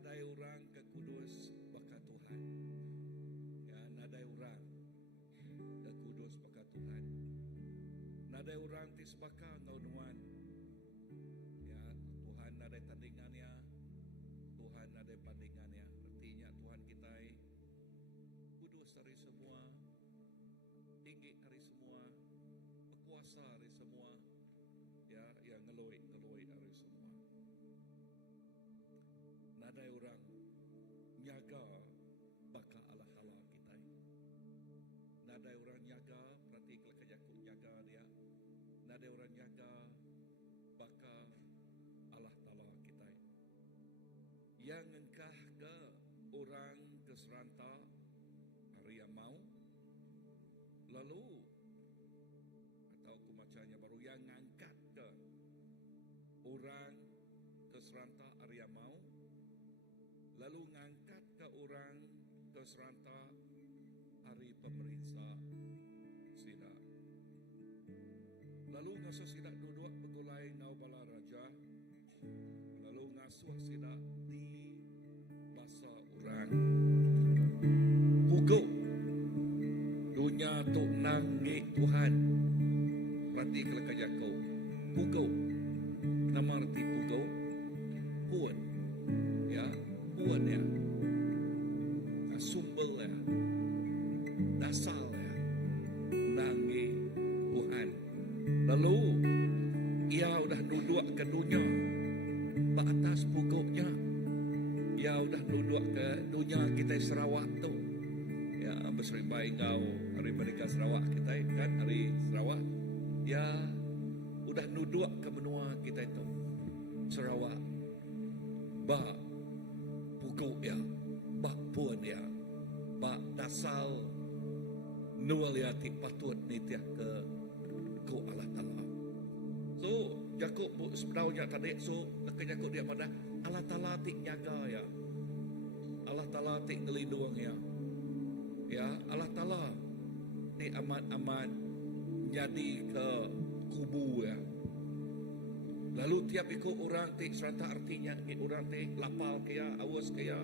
nadai orang ke kudus baka Tuhan. Ya, nadai orang ke kudus baka Tuhan. Nadai orang tis baka ngaunuan. Ya, Tuhan nadai tandingannya. Tuhan nadai pandingannya. Artinya Tuhan kita kudus dari semua, tinggi dari semua, berkuasa dari semua, ya, yang ngeloi dari semua. Nadai orang nyaga baka Allah kita. Nadai orang nyaga, berarti kalau jakut nyaga dia. Nadai orang nyaga baka Allah Ta'ala kita. Yang engkah ke orang keseranta hari yang mau, lalu atau aku bacanya baru yang ngangkat ke orang keseranta hari yang mau, lalu ngangkat ke orang keseranta hari pemerintah sida. Lalu ngasuh sida duduk begulai ngau bala raja, lalu ngasuh sida di bahasa orang pugo dunia tu nanggi Tuhan. Berarti kalau kajaku pugo, nama arti pugo puan, ya puan ya, sumber ya, dasar ya, nanggi Tuhan. Lalu ia udah duduk ke dunia ke atas pugoknya. Ia udah duduk ke dunia kita Sarawak tu. Ya, berserimbai kau hari Merdeka Sarawak kita kan, hari Sarawak. Ya, udah duduk ke benua kita itu Sarawak. Ba pugok ya, ba puan ya, ba dasal nual ya ti patut ni tiak ke Allah Ta'ala. So, Jakub sebenarnya tadi, so, nak Jakub dia pada Allah Ta'ala tik nyaga ya. Allah Ta'ala tik ngelindung ya. Ya, Allah Ta'ala tik aman-aman jadi ke kubu ya. Lalu tiap ikut orang tik serata artinya, orang tik lapal kaya, awas kaya,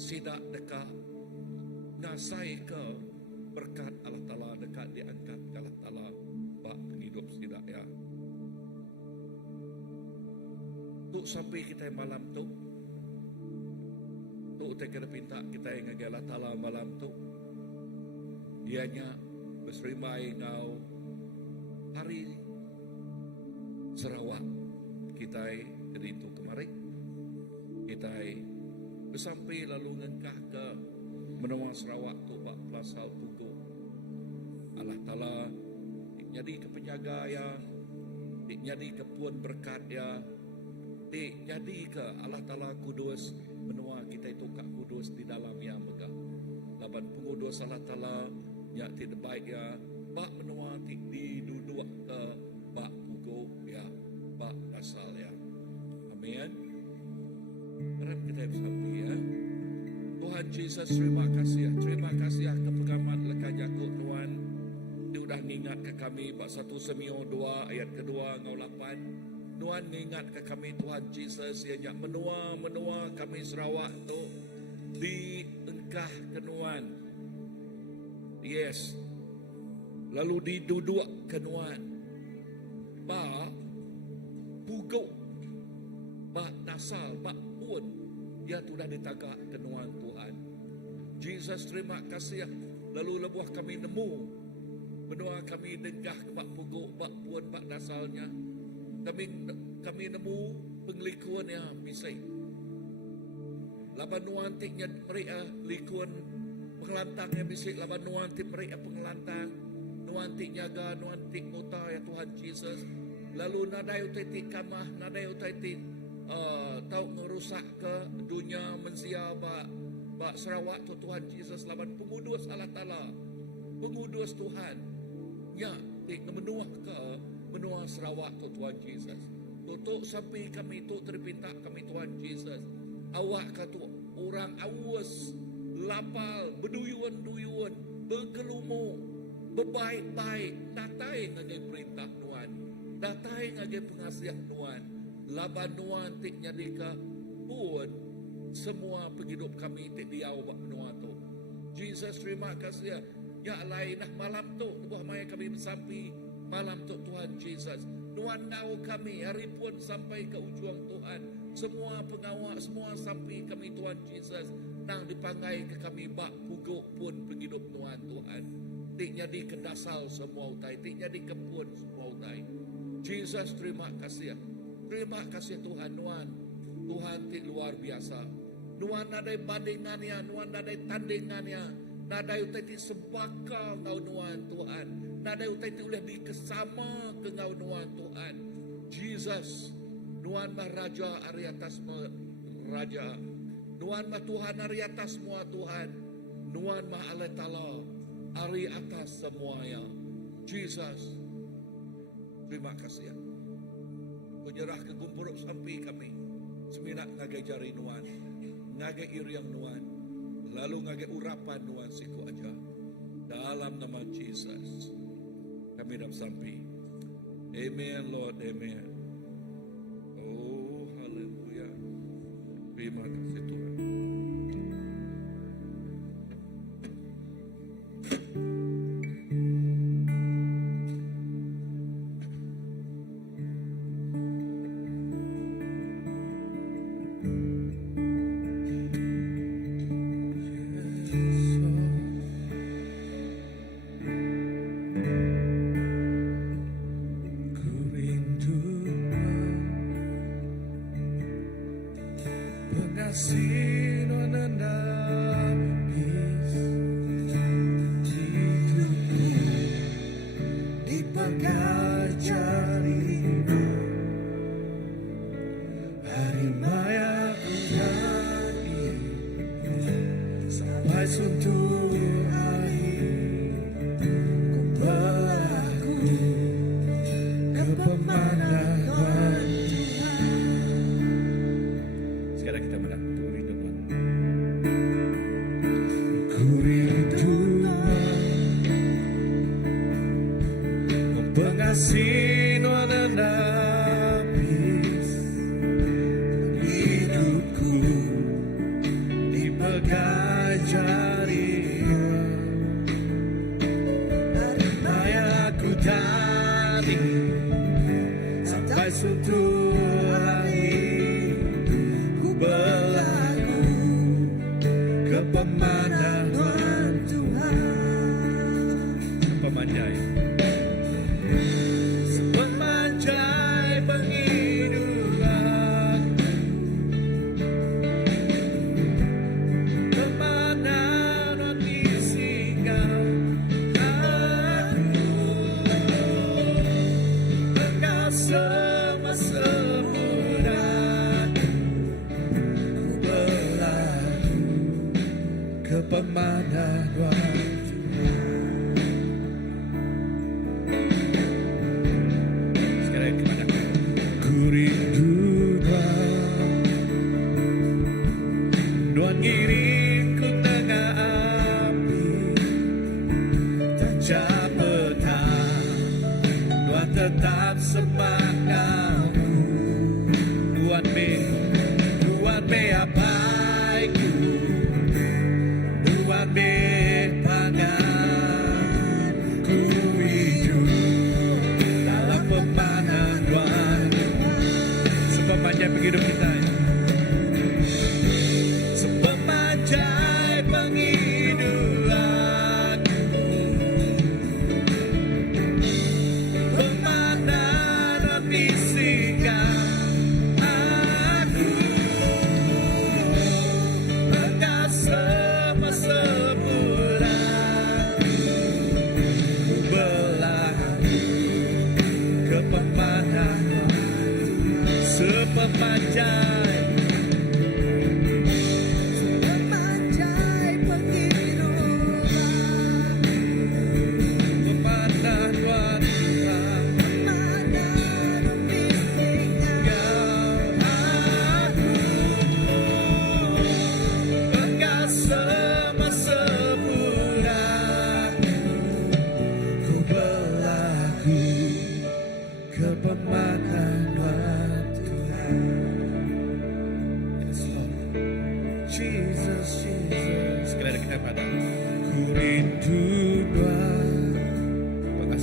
sidak dekat, ngasai ke berkat Allah Ta'ala, dekat diangkat ke Allah Ta'ala, bak hidup sidak ya. Tuk sampai kita malam tu, tuk kita kena pinta kita yang ngagi Allah Ta'ala malam tu, dianya berserimai ngau hari Sarawak kita dari itu kemarin, kita bersampai lalu ngengkah ke menua Sarawak tu bak pelasal pugu Allah Ta'ala jadi ke penjaga ya, jadi ke puan berkat ya, jadi ke Allah Ta'ala kudus menua kita itu kak kudus di dalam yang megah laban pengudus Allah Ta'ala yang tidak baik ya, bak menua di duduk ke bak pugu ya, bak asal ya. Amin. Harap kita bersama ya. Tuhan Yesus terima kasih ya. Terima kasih ya kepegaman lekat Jakub Tuhan. Dia sudah mengingat ke kami bab 1 Semio 2 ayat kedua ngau 8. Tuhan mengingat ke kami Tuhan Yesus yang menua kami Sarawak tu di engkah kenuan. Yes. Lalu diduduk kenuan. Ba puguk. Ba nasal, ba pun dia sudah ditagak kenuan Tuhan. Jesus terima kasih ya. Lalu lebuh kami nemu benua kami denggah ke bak puguk, bak puan, bak dasalnya. Kami nemu penglikuan yang misai. Laban nuantiknya mereka likuan pengelantang yang misai. Laban nuantik mereka pengelantang. Nuantik nyaga, nuantik muta ya Tuhan Jesus. Lalu nadai utai kamah, nadai utai tahu ngerusak ke dunia mensia bak Sarawak tu Tuhan Jesus. Laban pengudus Allah Ta'ala, pengudus Tuhan ya, menua ke benua Sarawak tu Tuhan Jesus. Tutuk sampai kami tu terpinta kami Tuhan Jesus. Awak kata orang awas, lapal, berduyun-duyun, bergelumu, berbaik-baik, datai ngagai perintah Tuhan, datai ngagai pengasihan Tuhan. Laban nuan tik nyadika pun semua penghidup kami tik diau bak menua tu. Jesus, terima kasih ya lain malam tu buah maya kami bersampi malam tu Tuhan Jesus. Nuan ngau kami hari pun sampai ke ujung Tuhan. Semua pengawal semua sampai kami Tuhan Jesus nang dipangai ke kami bak puguk pun penghidup Tuhan. Tik jadi kedasal semua utai, tik jadi kepun semua utai. Jesus, terima kasih. Terima kasih Tuhan Nuan. Tuhan tik luar biasa. Nuan nadai bandingannya, Nuan nadai tandingannya. Nadai utai tik sebakal ngau Nuan Tuhan. Nadai utai tik boleh dikesama ke ngau Nuan Tuhan. Jesus, Nuan mah Raja ari atas Raja. Nuan mah Tuhan ari atas semua Tuhan. Nuan mah Allah Ta'ala ari atas semuanya. Jesus, terima kasih. Penyerah ke gumpuruk sampai kami. Seminak ngagai jari Nuan. Ngagai iriang Nuan. Lalu ngagai urapan Nuan siku aja. Dalam nama Jesus. Kami dah sampai. Amen Lord, amen. Oh, haleluya. Terima kasih Tuhan.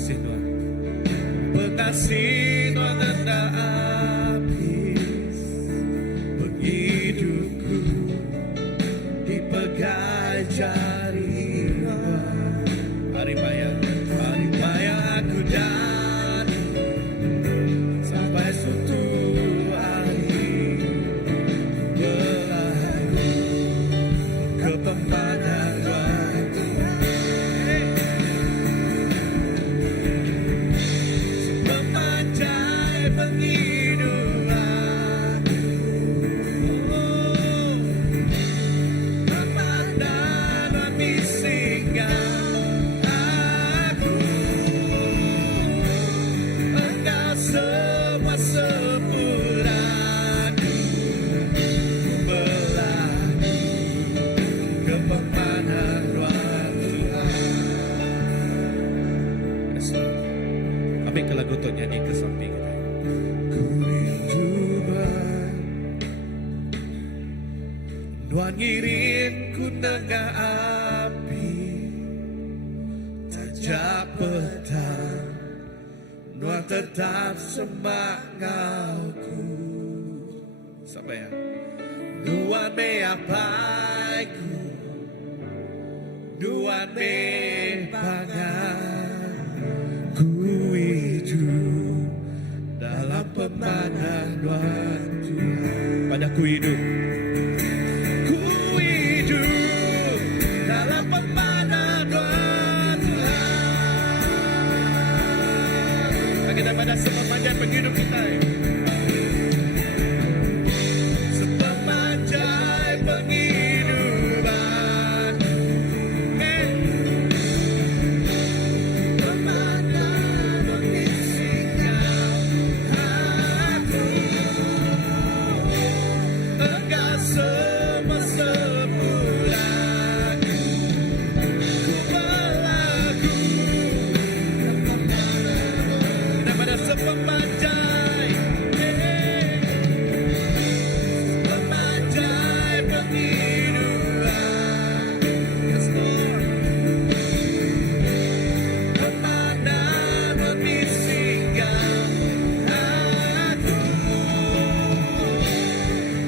kasih Tuhan. Pengasih Tuhan tak habis, penghidupku dipegang jari Tuhan. Hari bayang aku dan sampai suatu hari berlaku kepempadan waktu. Sepemanjai penghidupan, kepadan bisingkan aku, engkau semua sempurnaku, berlaku kepempadan waktu. Ambil ke lagu tu nyanyi ke samping kita. Ku rindu Tuhan ngiringku tengah api, tajam petang, Tuhan tetap semangatku. Sampai ya. Tuhan menyapaiku, Tuhan mempagang, ku hidup dalam pemanah Tuhan. Padaku hidup, ku hidup dalam pemanah Tuhan. Kita pada sepanjang penghidup kita. Sepanjang penghidupan, pemanah bisingkan aku, engkau semua sempurnaku, berlaku daripada sepanjang penghidupan. Yes Lord, pemanah bisingkan aku,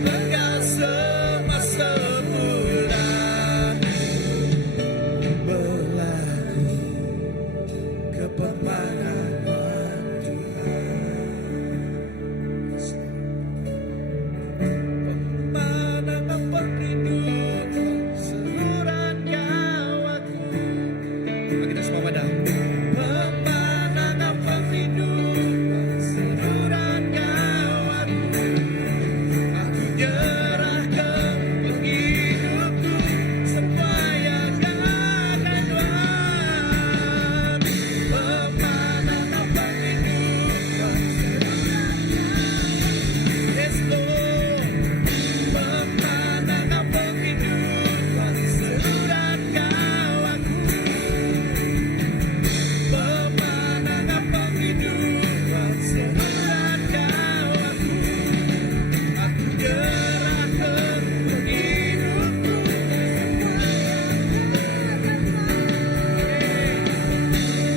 engkau semua sempurnaku, berlaku kepemanah pemanah penghidupan seluruh nyawaku. Kita semua pada pemanah penghidupan seluruh nyawaku. Aku nyerahkan penghidupku semua yang ada Tuhan. Pemanah penghidupan seluruh nyawaku. Yes Lord, pemanah penghidupan seluruh nyawaku. Pemanah penghidupan seluruh nyawaku. Aku nyerahkan hidupku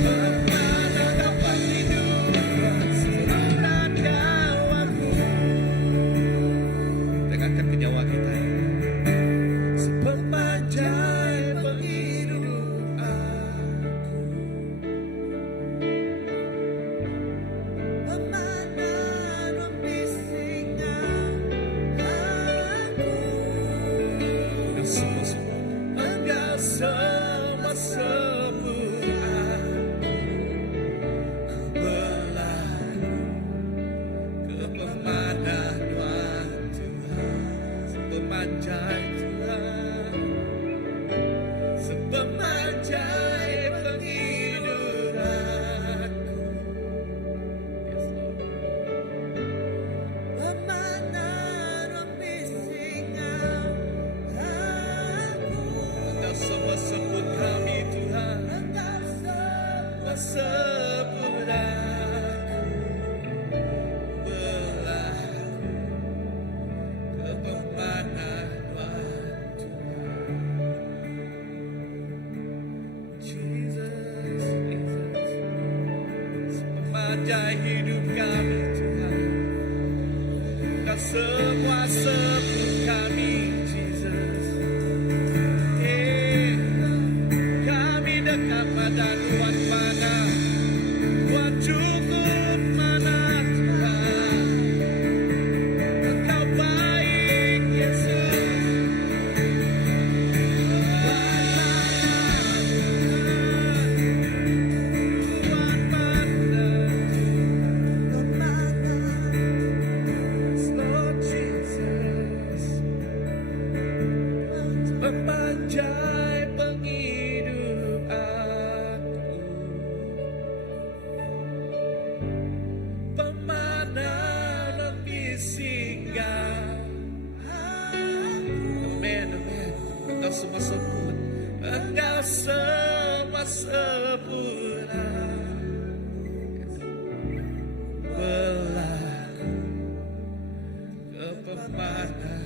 pemanah penghidupan seluruh nyawaku. Tegakkan ke nyawa kita. Sepanjang penghidupan, pemanah bisingkan aku, engkau semua sempurnaku, berlaku kepemanah Tuhan. Sepemanjang Tuhan, sepemanjang penghidupanku. Yes Lord, pemanah bisingkan aku, engkau semua sebut kami Tuhan, engkau semua sebut aku, berlaku kepemanah Tuhan. Jesus, Jesus. bajai hidup kami Tuhan. Kau semua sebut kami Jesus. Kami dekat pada Tuhan mana, Tuhan cukup mana Tuhan. Engkau baik Yesus. Memanjai penghidup aku, pemana lebih singgah. Amen, amen. Engkau semua sebut, engkau semua sempurna. Berlaku ke pemana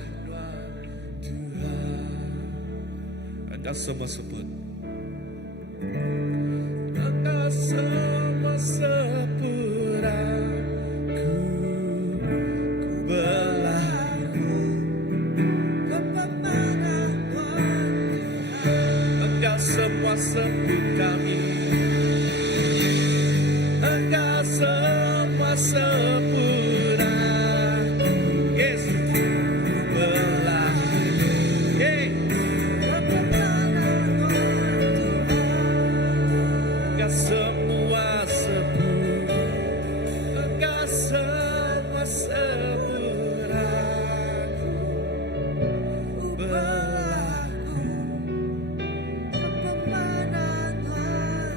Tuhan. Engkau semua sebut, engkau semua sempurna. Ku berlaku kemana Tuhan. Engkau semua sebut kami, engkau semua sempurna. Yesus berlaku, engkau semua sebut, engkau semua sempurna. Berlaku kemana Tuhan.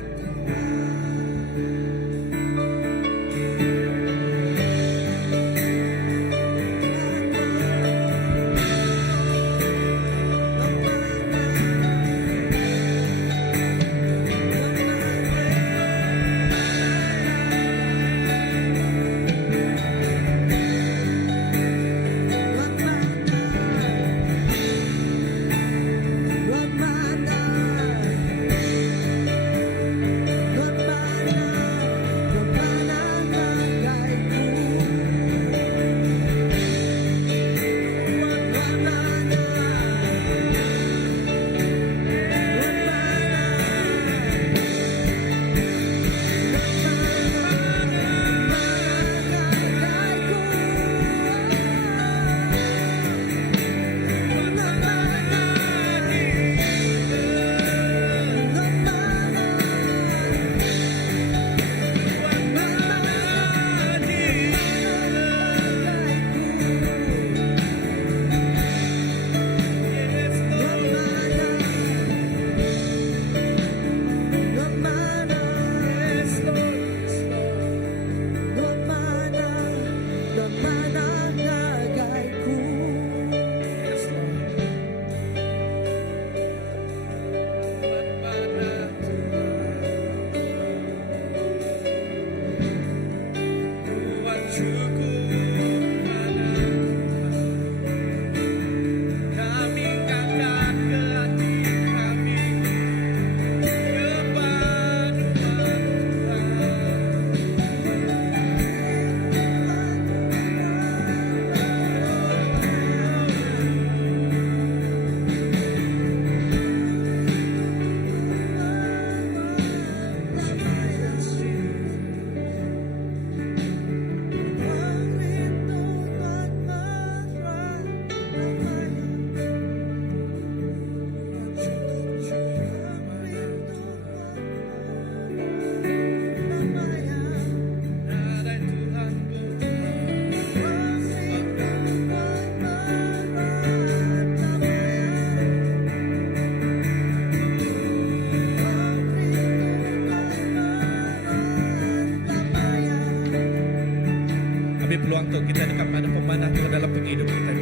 peluang untuk kita dekat pada pemanah Tuhan dalam penghidupan kita.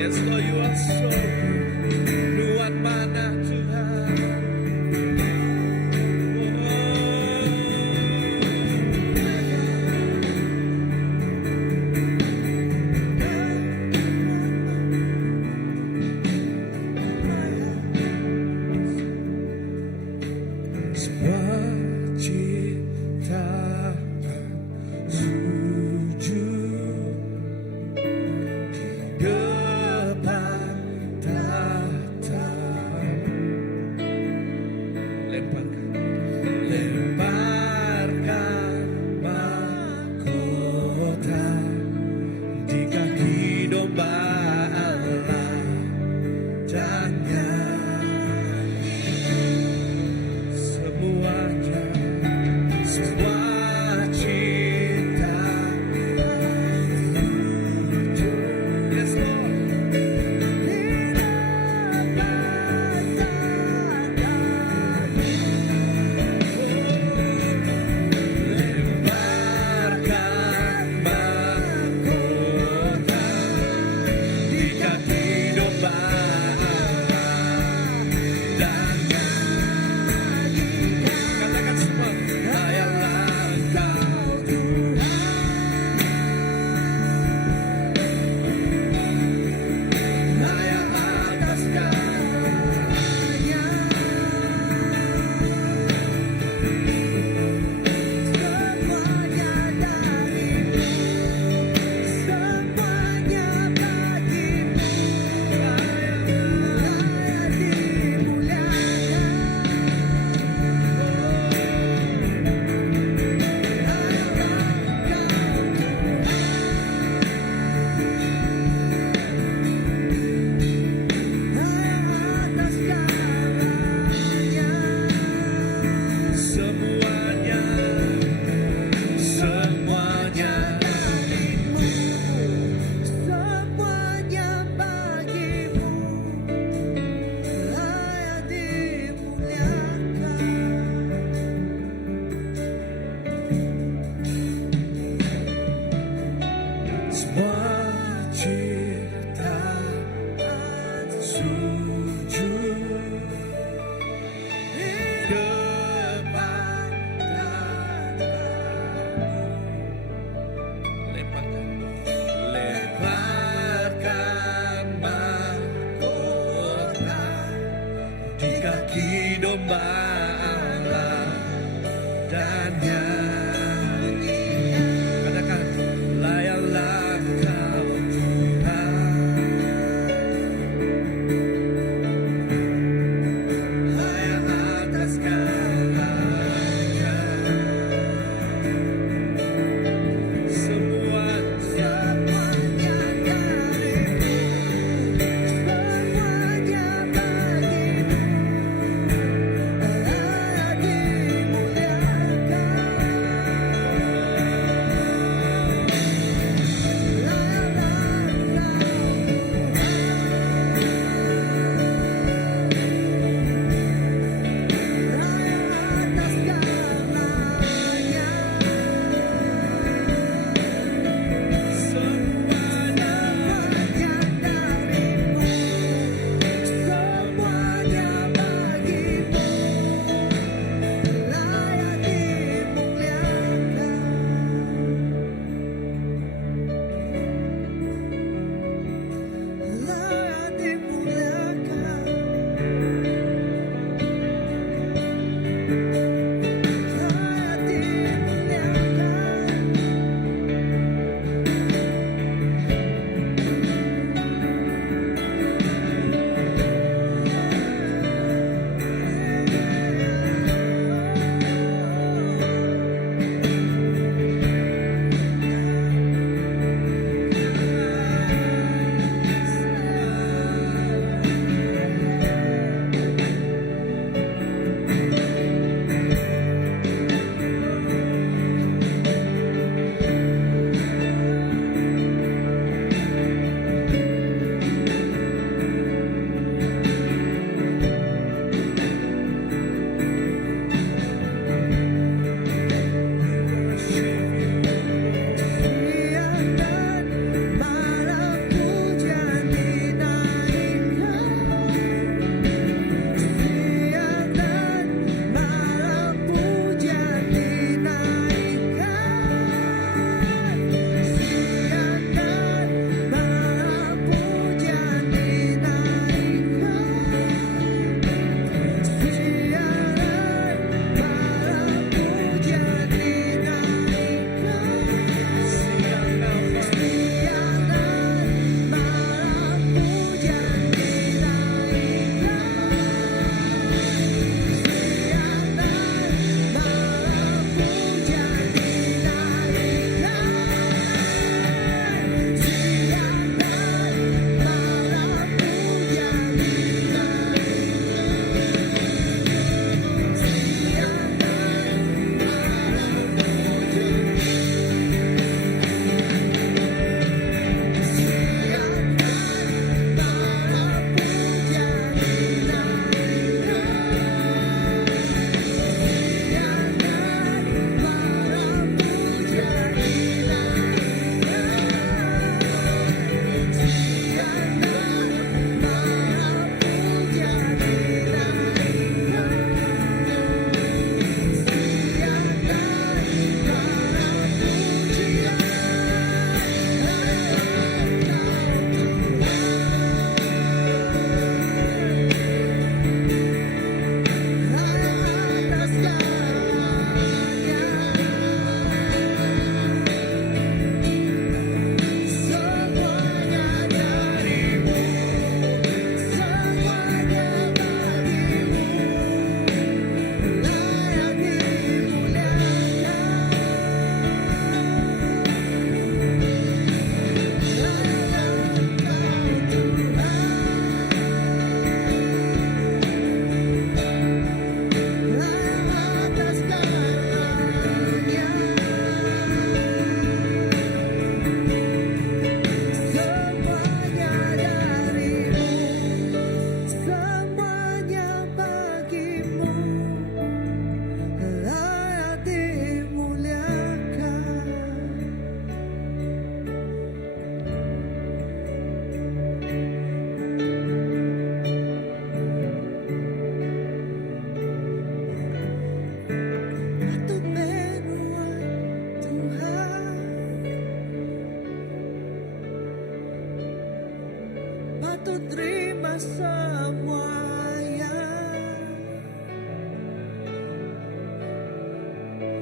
Yes Lord, you are so good. Luar mana Tuhan. Sebuah cita dan nyanyi. Katakan, layanlah Kau Tuhan, layan atas segalanya. Semuanya darimu, semuanya bagimu. Allah dimuliakan.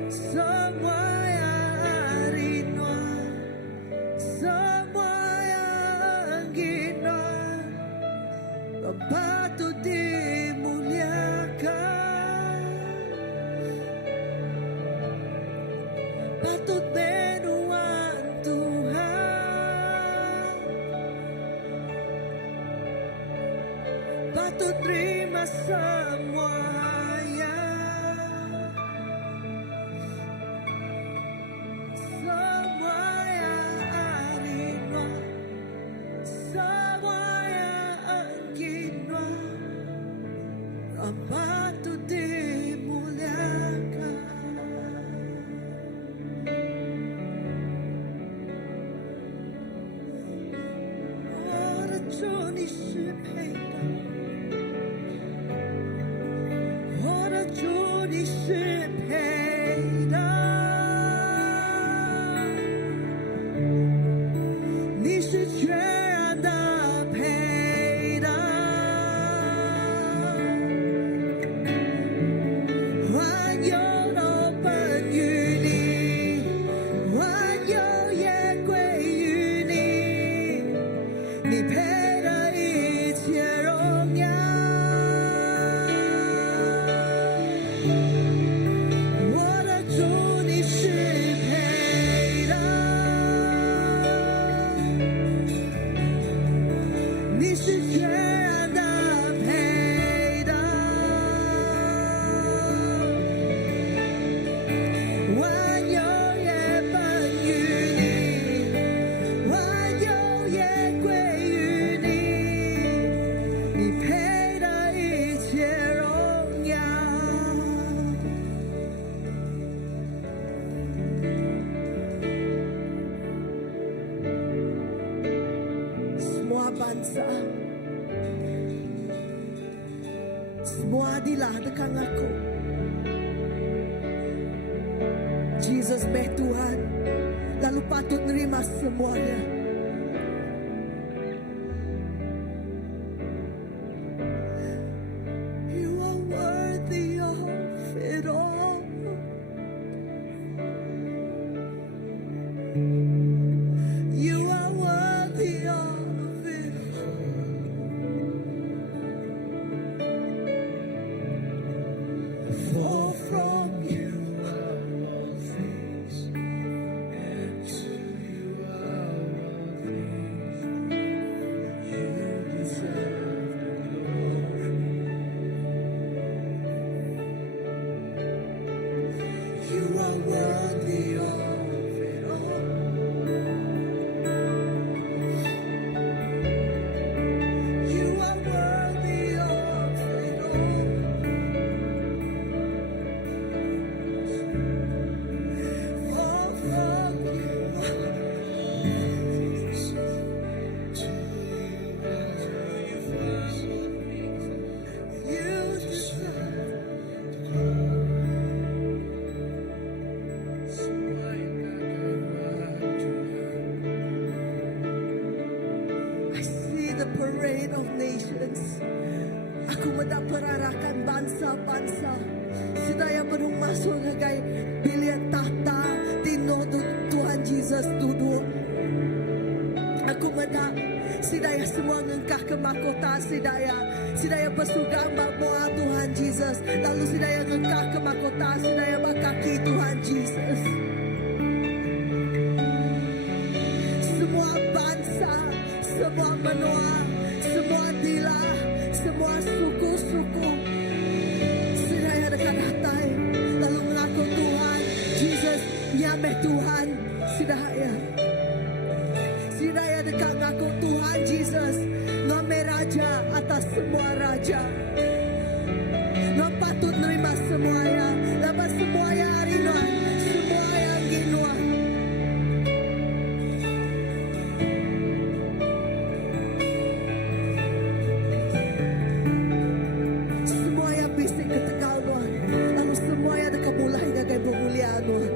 semua yang rindu, semua yang gina, patut dimuliakan, patut menuan Tuhan, patut terima semuanya, semua yang rindu, semua yang gina, patut dimuliakan.我的主你是配的，我的主你是配的，你是全然的配的。万有都本于你，万有也归于你，你配得一切荣耀。我的主你是配的，你是全然的配的。万有也本于你，万有也归于你，你配得一切荣耀。Semua bangsa, semua adilah dekat aku. Jesus beh Tuhan, lalu patut nerima semuanya. You are worthy of it all. You are worthy of it all. For from you are all things, and to you are all things. You deserve the glory. You are worthy of it all. You are worthy of it all. For from you are things, to you are all things. You deserve the glory. Semua yang akan I see the parade of nations. Aku mendapat bangsa-bangsa. Sedaya menung masuk ngagai bilik tahta tino Tuhan Yesus duduk. Aku mendak sedaya semua ngengkah ke mahkota sedaya bersugang bahawa Tuhan Yesus. Lalu sedaya ngengkah ke mahkota sedaya bakaki Tuhan Yesus. Semua bangsa, semua menua, semua dila, semua suku-suku sedaya dekat hatai lalu mengaku Tuhan Yesus nyameh Tuhan sedaya dekat ngaku Tuhan Yesus ngame raja atas semua raja ngam patut nerima semuanya lepas semua yang harinuan semua yang ginuan. Semua yang bisik ketekal Tuhan, lalu semua yang dekat mulai ngagai pemuliaan Tuhan.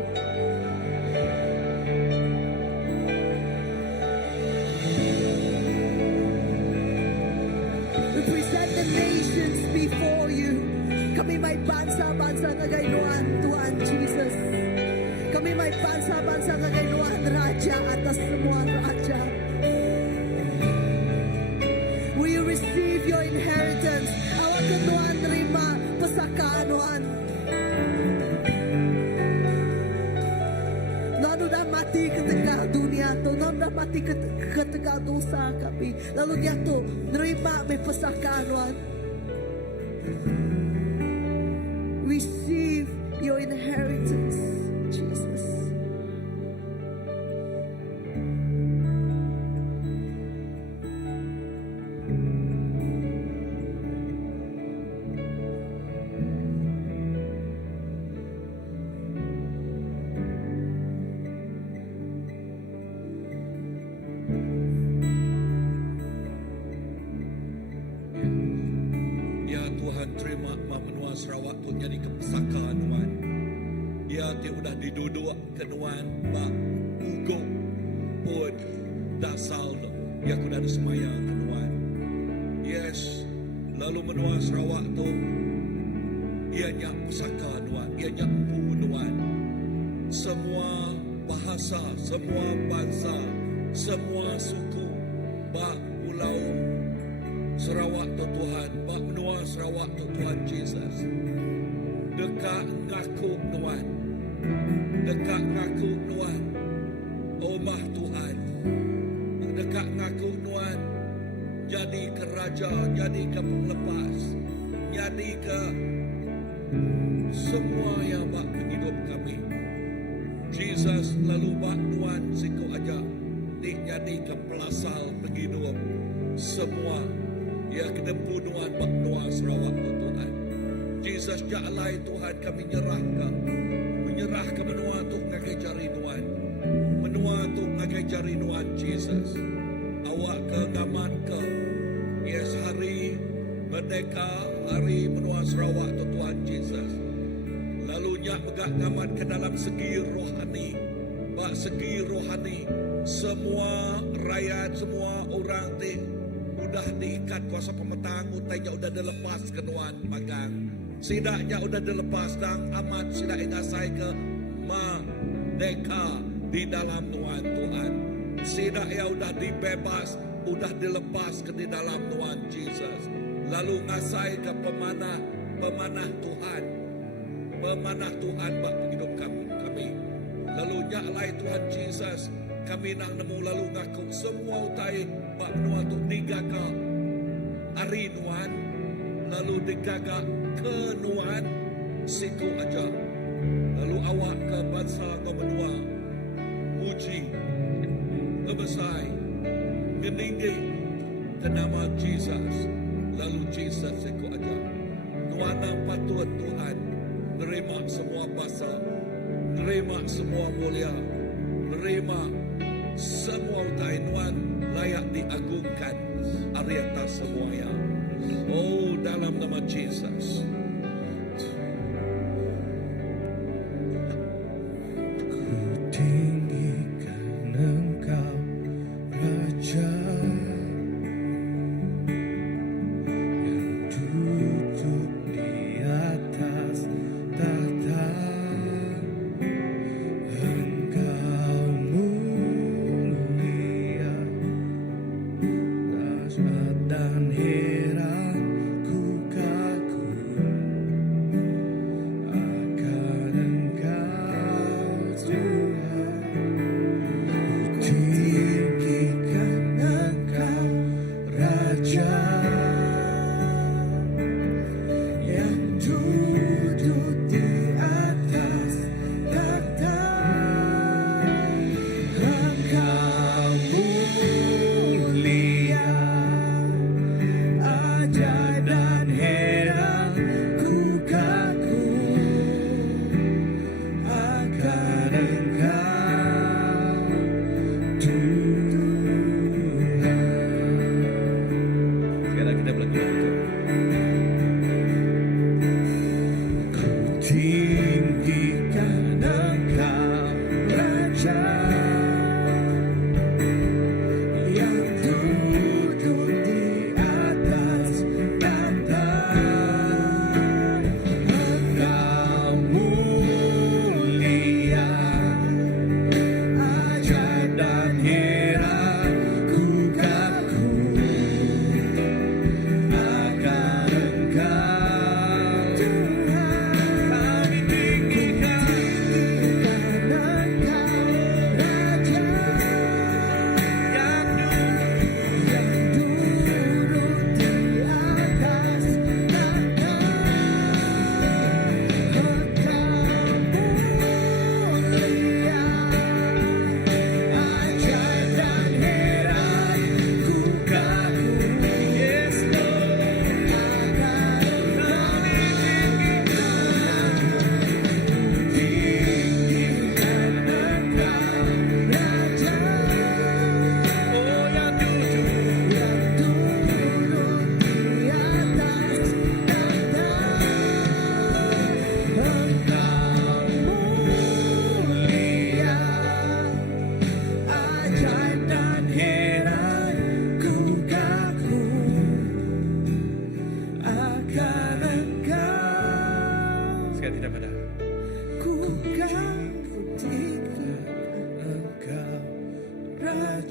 We present the nations before you. Kami may bangsa-bangsa ngagai Tuhan, Tuhan Jesus. Kami may bansa-bansa kagayuan raja atas semua raja. We receive your inheritance. Awak kenuan terima pesakaanuan. Non udah mati ketika dunia tu, non udah mati ketika dosa kami. Lalu dia tu nerima me pesakaanuan. Receive your inheritance, Jesus. Ya Tuhan, terima menua Sarawak tu jadi kepesakan Tuhan. Ya dia udah diduduk kenuan bak ugo pun dasal ya kuda ada semaya kenuan. Yes, lalu menua Sarawak tu ianya pusaka Tuhan, ianya empu Tuhan. Semua bahasa, semua bangsa, semua suku bak pulau Sarawak tu Tuhan, bak menua Sarawak tu Tuhan Jesus. Dekat ngaku Tuhan, dekat ngaku Tuhan, omah Tuhan, dekat ngaku Tuhan, jadi ke raja, jadi ke pelepas, jadi ke semua yang bak hidup kami. Jesus lalu bak Tuhan siku aja, jadi ke pelasal penghidup semua. Ya kedempu Tuhan bak Tuhan Sarawak Tuhan. Jesus jalai Tuhan kami menyerah ke menua tu ngagai jari Tuhan. Menua tu ngagai jari Tuhan Jesus. Awak ke ngaman ke. Yes hari merdeka, hari menua Sarawak tu Tuhan Jesus. Lalu nyak megak ngaman ke dalam segi rohani. Bak segi rohani semua rakyat, semua orang ti udah diikat kuasa pemetang, utainya udah dilepas ke Tuhan magang. Sidaknya udah dilepas dan amat sidak ingasai ke merdeka di dalam Tuhan. Sidak ya udah dibebas, udah dilepas ke di dalam Tuhan Jesus. Lalu ngasai ke pemanah Tuhan. Pemanah Tuhan bak hidup kami. Lalu nyalai Tuhan Jesus, kami nak nemu lalu ngaku semua utai bak menua tu digaga ari Tuhan, lalu digaga ke Tuhan siku aja. Lalu awak ke bangsa kau menua puji ngebesai geninggi ke nama Jesus. Lalu Jesus siku aja. Tuhan yang patut Tuhan, nerima semua bahasa, nerima semua mulia, nerima semua Tuhan layak diagungkan hari atas semuanya. Oh dalam nama Jesus. Kutinggikan Engkau Raja yang duduk di atas tahta. Engkau mulia, dahsyat dan heran ku kagum.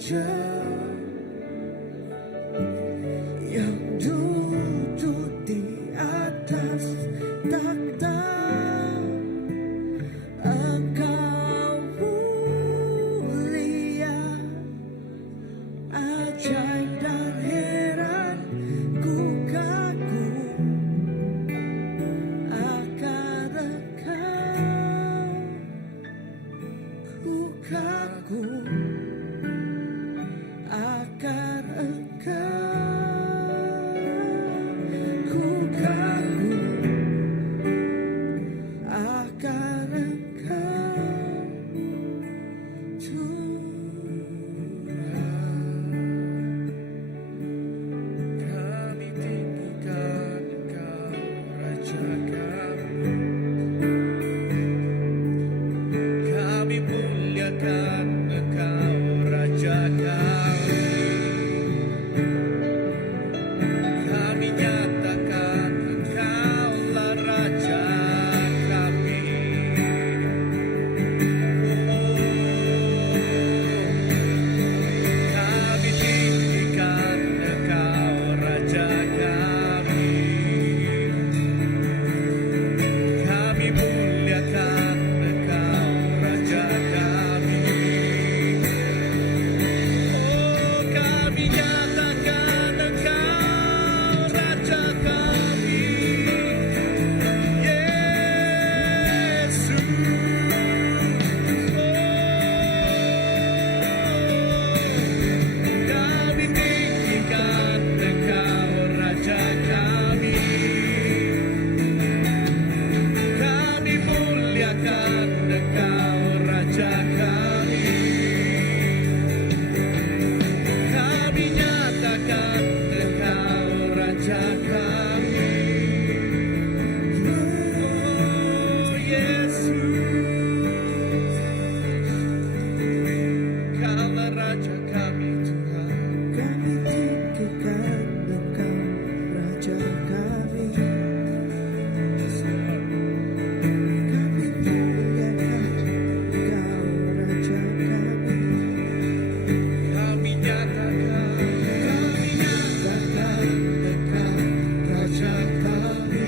raja yang duduk di atas takhta. Engkau mulia, ajaib dan heran, ku kagum akan Engkau, ku kagum akan Engkau, ku kagum akan Engkau, kami tinggikan Engkau raja kami muliakan Engkau raja kami nyatakan Engkaulah raja kami. Kami tinggikan Engkau raja kami. Kami muliakan Engkau raja kami. Oh, kami nyatakan Engkau raja kami. Yesus. Kami tinggikan Engkau raja kami. Kami muliakan Engkau raja kami. Kami nyatakan Engkau raja kami. Oh Yesus, Kaulah raja kami Tuhan. Kami tinggikan Engkau raja kami. Kami muliakan Engkau raja kami. Kami nyatakan Engkau raja kami.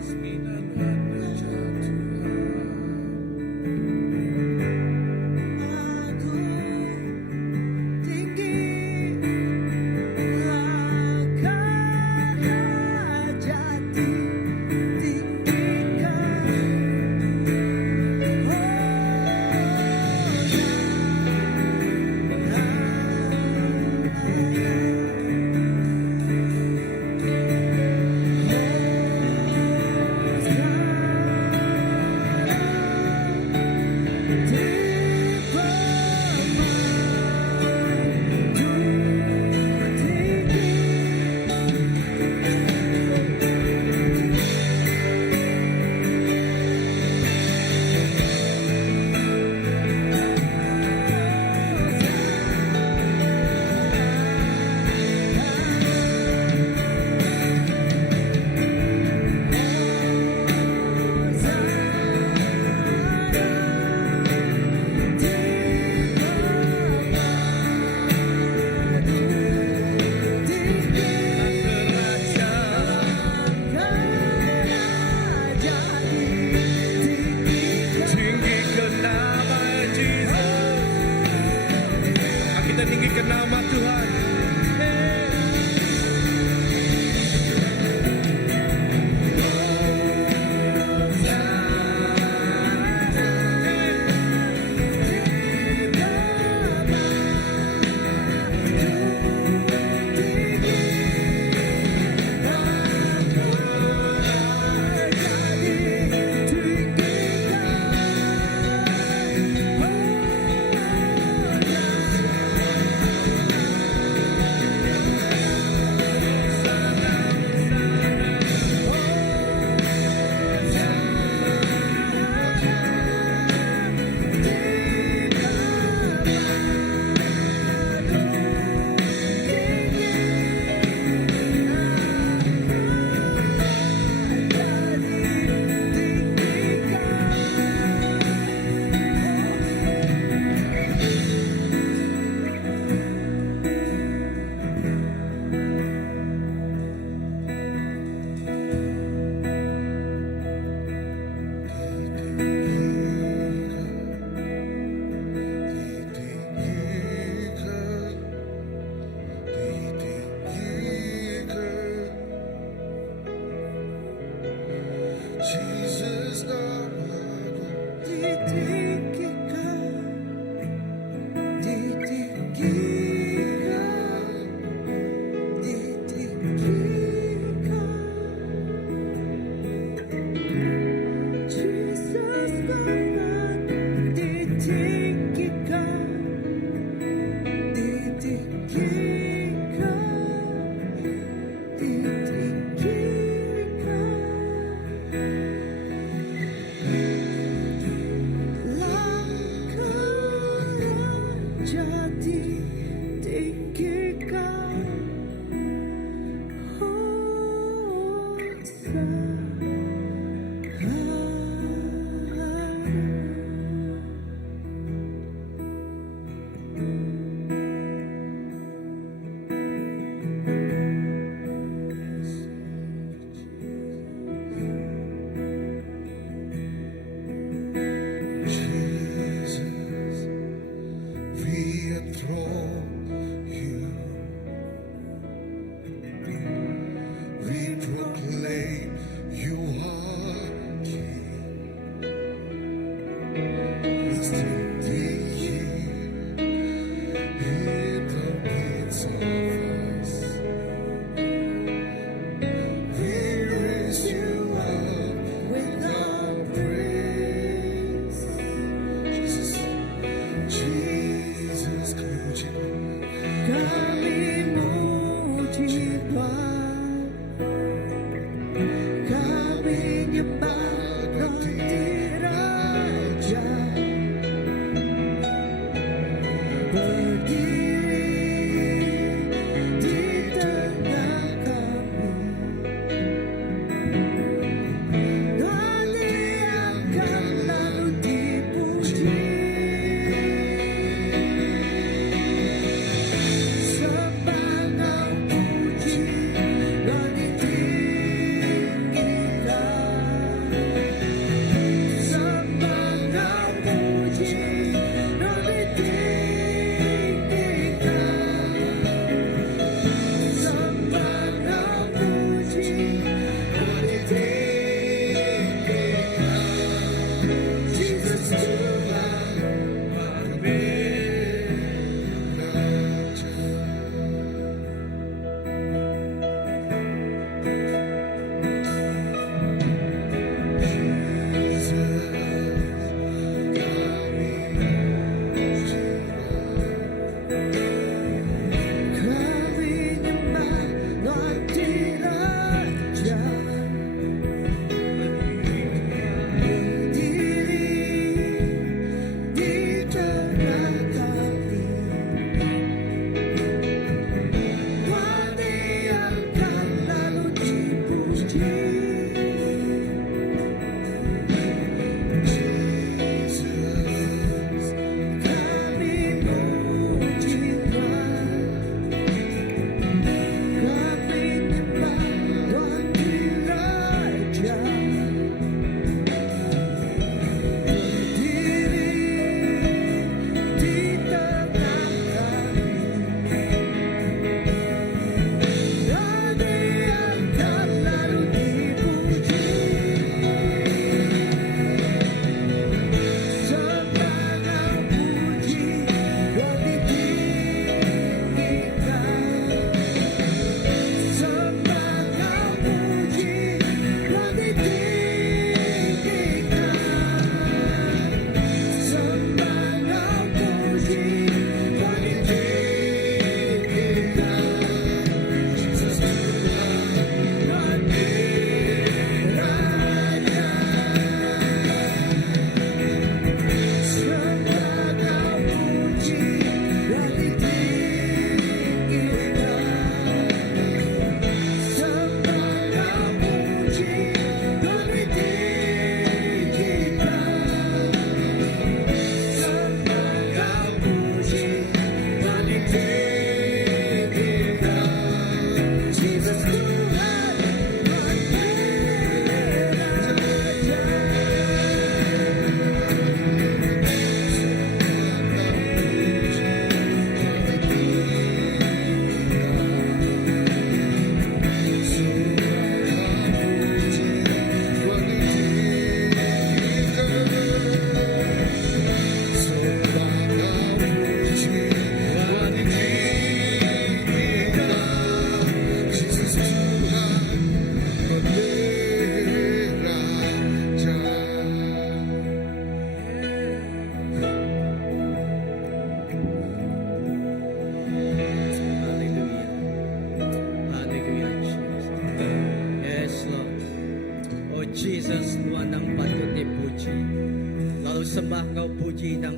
Sembilan raja Tuhan. Aku tinggi akan hajati Tinggikan nama Yesus. Kita tinggikan nama Tuhan.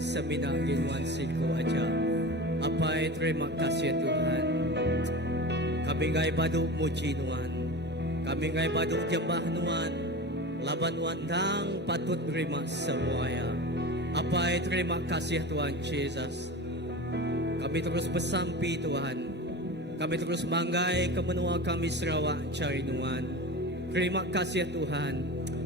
semina Nuan Siko aja. Apai terima kasih Tuhan. Kami ngai baduk muji Nuan. Kami ngai baduk jembah Nuan. Laban Nuan dang patut terima semuanya. Apai terima kasih Tuhan Yesus. Kami terus bersampi Tuhan. Kami terus manggai ke menua kami Sarawak cari Nuan. Terima kasih Tuhan.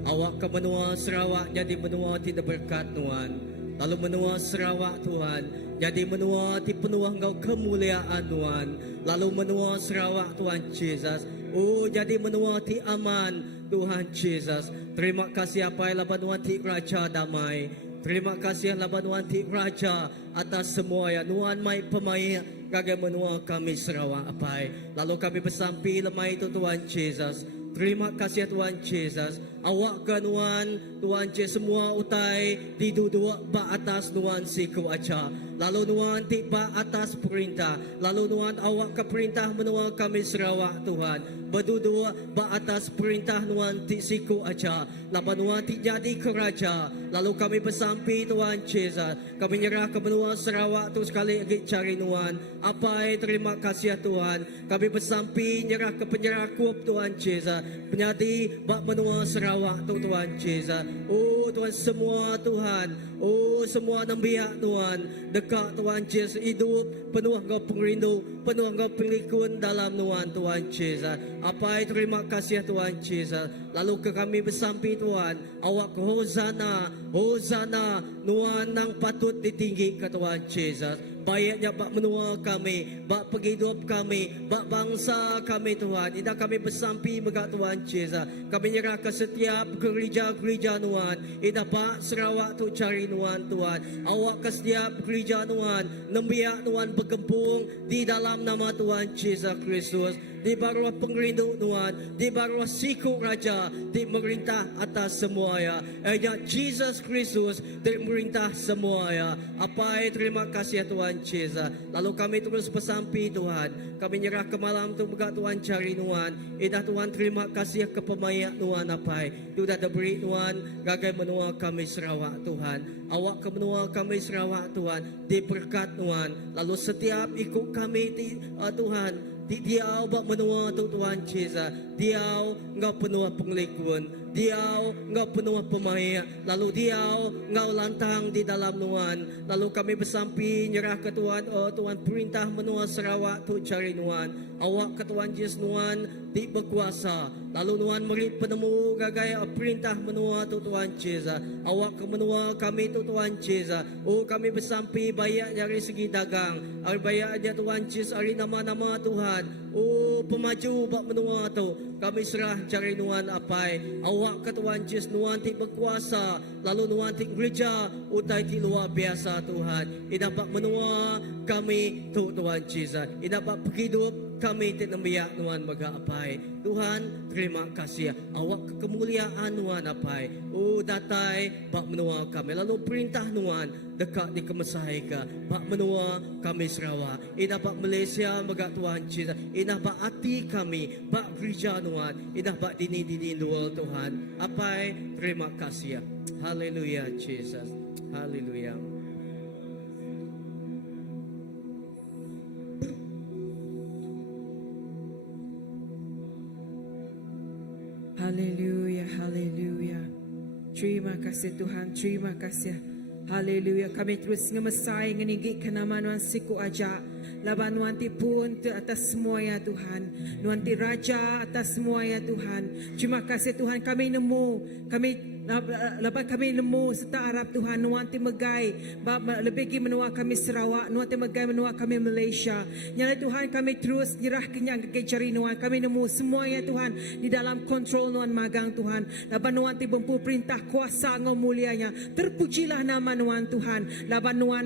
Awak ke menua Sarawak jadi menua tidak berkat Tuhan. Lalu menua Sarawak Tuhan jadi menua di penuh engkau kemuliaan Tuhan. Lalu menua Sarawak Tuhan Yesus. Oh jadi menua di aman Tuhan Yesus. Terima kasih apa yang laban Tuhan di Raja damai. Terima kasih laban Tuhan di Raja atas semua ya Tuhan mai pemain kagai menua kami Sarawak apa. Lalu kami bersampi lemai itu Tuhan Yesus. Terima kasih Tuhan Yesus. Awak ke Tuhan, Tuhan Yesus semua utai diduduk ba atas Tuhan siku aja. Lalu Tuhan tiba atas perintah. Lalu Tuhan awak ke perintah menua kami Sarawak Tuhan. Berduduk ba atas perintah Tuhan di siku aja. Lapan Tuhan jadi keraja. Lalu kami bersampi Tuhan Yesus. Kami nyerah ke menua Sarawak tu sekali lagi cari Tuhan. Apa terima kasih Tuhan. Kami bersampi nyerah ke penyerah kup Tuhan Yesus. Penyadi bak menua Sarawak tu Tuhan Yesus. Oh Tuhan semua Tuhan. Oh semua nambiak Tuhan. Dekat Tuhan Yesus hidup penuh engkau pengrindu, penuh engkau pelikun dalam Tuhan Yesus. Apa terima kasih Tuhan Yesus. Lalu ke kami bersampi Tuhan. Awak ke Hosana, Hosana Tuhan nang patut ditinggi ke Tuhan Yesus. Baiknya bak menua kami, bak penghidup kami, bak bangsa kami Tuhan. Ida kami bersampi begat Tuhan Yesus. Kami nyerah ke setiap gereja-gereja Tuhan. Ida bak Sarawak tu cari Tuhan Tuhan. Awak ke setiap gereja Tuhan. Nembiak Tuhan bergembung di dalam nama Tuhan Yesus Kristus. Di bawah pengrindu Tuhan, di bawah siku Raja, di merintah atas semua ya. Jesus Kristus di merintah semua ya. Apa terima kasih Tuhan Yesus. Lalu kami terus bersampi Tuhan. Kami nyerah ke malam tu begat Tuhan cari Tuhan. Idah Tuhan terima kasih ke pemayak Tuhan apa. Sudah diberi Tuhan gagai menua kami Sarawak Tuhan. Awak ke menua kami Sarawak Tuhan. Diberkat Tuhan. Lalu setiap ikut kami Tuhan. Diau bak menua tu Tuhan Yesus. Diau engkau penuh penglikuan. Diau engkau penuh pemain. Lalu diau engkau lantang di dalam Tuhan. Lalu kami bersampi nyerah ke Tuhan. Oh Tuhan perintah menua Sarawak tu cari Tuhan. Awak ke Tuhan Yesus Tuhan di berkuasa. Lalu Tuhan beri penemu gagai perintah menua tu Tuhan Yesus. Awak ke menua kami tu Tuhan Yesus. Oh kami bersampi bayak dari segi dagang. Bayak aja Tuhan Yesus hari nama-nama Tuhan. Oh pemaju bak menua tu. Kami serah cari Tuhan apa. Awak ke Tuhan Yesus Tuhan ti berkuasa. Lalu Tuhan ti gereja utai ti luar biasa Tuhan. Ida bak menua kami tu Tuhan Yesus. Ida bak hidup kami tidak membiak Tuhan bagapai. Tuhan terima kasih. Awak ke kemuliaan Tuhan apa. Oh datai bak menua kami. Lalu perintah Tuhan dekat di Kemesaika. Bak menua kami Sarawak. Ida bak Malaysia bagat Tuhan Yesus. Ida bak hati kami. Bak gereja Tuhan. Ida bak dini luar Tuhan. Apa terima kasih. Haleluya Jesus. Haleluya. Haleluya, haleluya. Terima kasih Tuhan, terima kasih. Haleluya. Kami terus ngemesai ngenigi ke nama Nuan siku aja. Laban Nuan ti pun atas semua ya Tuhan. Nuan ti Raja atas semua ya Tuhan. Terima kasih Tuhan kami nemu. Lepas kami nemu serta Arab Tuhan Nuan ti megai lebih lagi menua kami Sarawak, Nuan ti megai menua kami Malaysia. Nyala Tuhan kami terus nyerah kenyang ke cari Nuan. Kami nemu semua ya Tuhan di dalam kontrol Nuan magang Tuhan. Laban Nuan ti bempu perintah kuasa ngau mulianya. Terpujilah nama Nuan Tuhan. Laban Nuan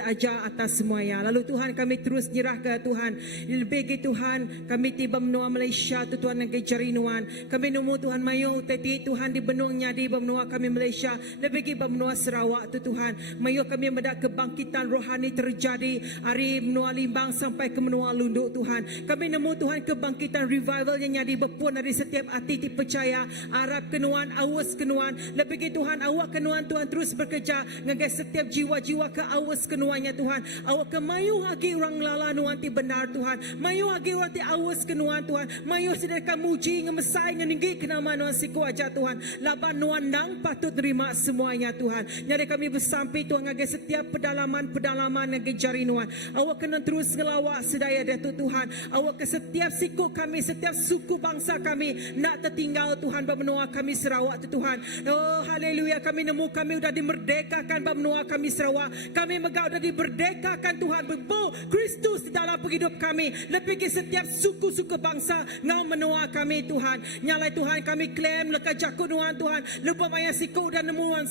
aja atas semuanya. Lalu Tuhan kami terus nyerah ke Tuhan. Lebih lagi Tuhan kami tiba menua Malaysia tu Tuhan yang ke cari Nuan. Kami nemu Tuhan mayo teti Tuhan di benungnya di benua kami Malaysia, lebih lagi benua Sarawak tu Tuhan. Mayu kami mendapat kebangkitan rohani terjadi dari benua Limbang sampai ke benua Lunduk Tuhan. Kami nemu Tuhan kebangkitan revival yang nyadi berpun dari setiap hati percaya. Arab kenuan, awas kenuan. Lebih lagi Tuhan, awak kenuan Tuhan terus bekerja ngagai setiap jiwa-jiwa ke awas kenuannya Tuhan. Awak ke mayu lagi orang lala nuan ti benar Tuhan. Mayu lagi orang ti awas kenuan Tuhan. Mayu sedekah muji ngemesai ngeninggi kenama nuan siku aja Tuhan. Laban nuan nang patut terima semuanya Tuhan. Nyari kami bersampai Tuhan ngagai setiap pedalaman ngagai jari nuan. Awak kena terus ngelawak sedaya Datuk Tuhan. Awak ke setiap siku kami, setiap suku bangsa kami nak tertinggal Tuhan bermenua kami Sarawak tu Tuhan. Oh haleluya, kami nemu kami sudah dimerdekakan bermenua kami Sarawak. Kami megah sudah dimerdekakan Tuhan. Berbu Kristus di dalam hidup kami. Lebih ke setiap suku-suku bangsa ngau menua kami Tuhan. Nyalai Tuhan kami klaim lekat jakut nuan Tuhan. Lupa maya siku dan nemuan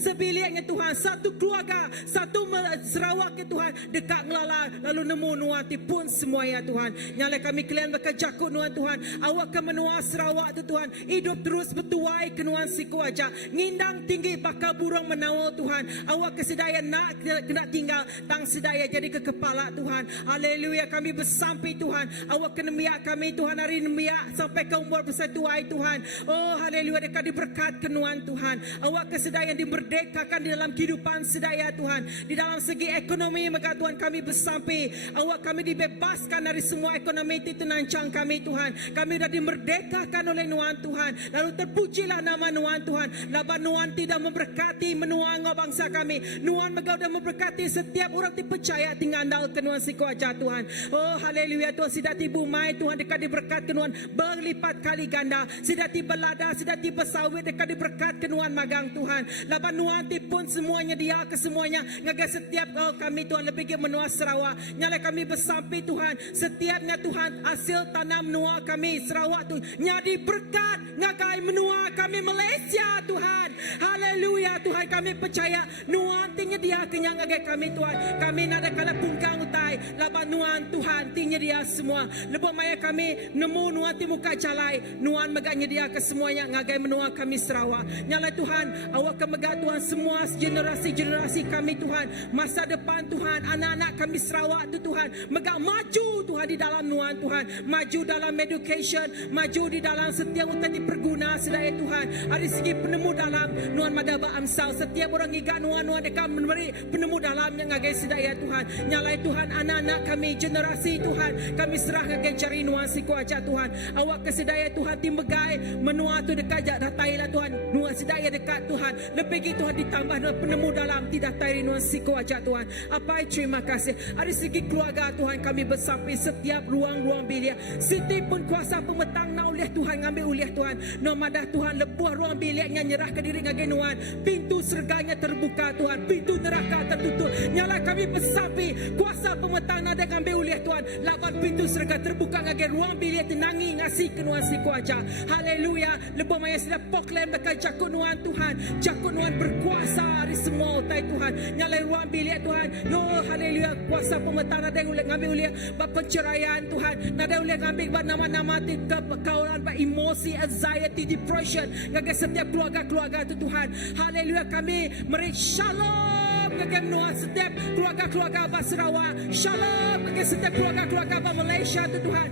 sebiliknya Tuhan. Satu keluarga, satu Sarawak ya Tuhan. Dekat ngelala lalu nemu nuan pun semuanya Tuhan. Nyalai kami klaim lekat jakut nuan Tuhan. Awak ke menua Sarawak tu Tuhan. Hidup terus bertuai ke nuan siku aja. Ngindang tinggi bakal burung menawal Tuhan. Awak kesedaya nak kena tinggal tang sedaya jadi ke kepala Tuhan. Haleluya, kami bersampai Tuhan. Awak kena miak kami Tuhan hari ini miak sampai ke umur besar tuai Tuhan. Oh haleluya, dekat diberkat kenuan Tuhan. Awak kesedaya dimerdekakan di dalam kehidupan sedaya Tuhan. Di dalam segi ekonomi maka Tuhan kami bersampai. Awak kami dibebaskan dari semua ekonomi itu nancang kami Tuhan. Kami sudah dimerdekakan oleh nuan Tuhan. Lalu terpujilah nama nuan Tuhan. Laban nuan tidak memberkati menua bangsa kami. Nuan megau dan memberkati setiap orang dipercaya tinggal andal kenuan siku aja Tuhan. Oh haleluya Tuhan, sidati bumai Tuhan dekat diberkat kenuan berlipat kali ganda. Sidati belada, sidati bersawit dekat diberkat kenuan magang Tuhan. Laban nuan pun semuanya dia ke semuanya. Ngagai setiap kami Tuhan lebih ke menua Sarawak. Nyala kami bersampai Tuhan. Setiapnya Tuhan hasil tanam menua kami Sarawak tu nyadi berkat ngagai menua kami Malaysia Tuhan. Haleluya Tuhan, kami percaya nuan tinggi dia kenyang ngagai kami Tuhan. Kami nada kala pungkang utai laban nuan Tuhan tinggi dia semua. Lepas maya kami nemu nuan ti muka calai. Nuan megaknya dia ke semuanya ngagai menua kami Sarawak. Nyala Tuhan, awak ke megak Tuhan semua generasi-generasi kami Tuhan. Masa depan Tuhan, anak-anak kami Sarawak tu Tuhan megak maju Tuhan di dalam nuan Tuhan. Maju dalam education, maju di dalam setiap utan diperguna sedaya Tuhan. Dari segi penemu dalam nuan madaba amsal, setiap orang ikat nuan-nuan dekat memberi penemu dalam yang ngagai sedaya Tuhan. Nyalai Tuhan anak-anak kami generasi Tuhan, kami serah ngagai cari nuan siku aja Tuhan. Awak kesedaya Tuhan timbegai menua tu dekat jak datailah Tuhan. Nuan sedaya dekat Tuhan. Lebih lagi Tuhan ditambah dengan penemu dalam tidak tairi nuan siku aja Tuhan. Apa terima kasih. Dari segi keluarga Tuhan kami bersampai setiap ruang-ruang bilik. Siti pun kuasa pemetang na uliah Tuhan ngambil uliah Tuhan. Nomadah Tuhan lebuah ruang biliknya nyerah ke diri ngagai nuan. Pintu serganya terbuka Tuhan. Pintu neraka tertutup. Nyala kami bersampai kuasa pemetang nada ngambil uliah Tuhan. Laban pintu serga terbuka ngagai ruang bilik tenangi ngasih ke nuan siku aja. Haleluya. Lebuah maya sudah proklaim dekat jakut nuan Tuhan. Jakut nuan berkuasa di semua utai Tuhan. Nyala ruang bilik Tuhan. Yo haleluya. Kuasa pemetang nada ngambil uliah bab perceraian Tuhan. Nada uliah ngambil bab nama-nama kekaulan bab emosi, anxiety, depression ngagai setiap keluarga-keluarga itu Tuhan. Haleluya, kami meri shalom ngagai menua setiap keluarga-keluarga bab Sarawak. Shalom ngagai setiap keluarga-keluarga bab Malaysia itu Tuhan.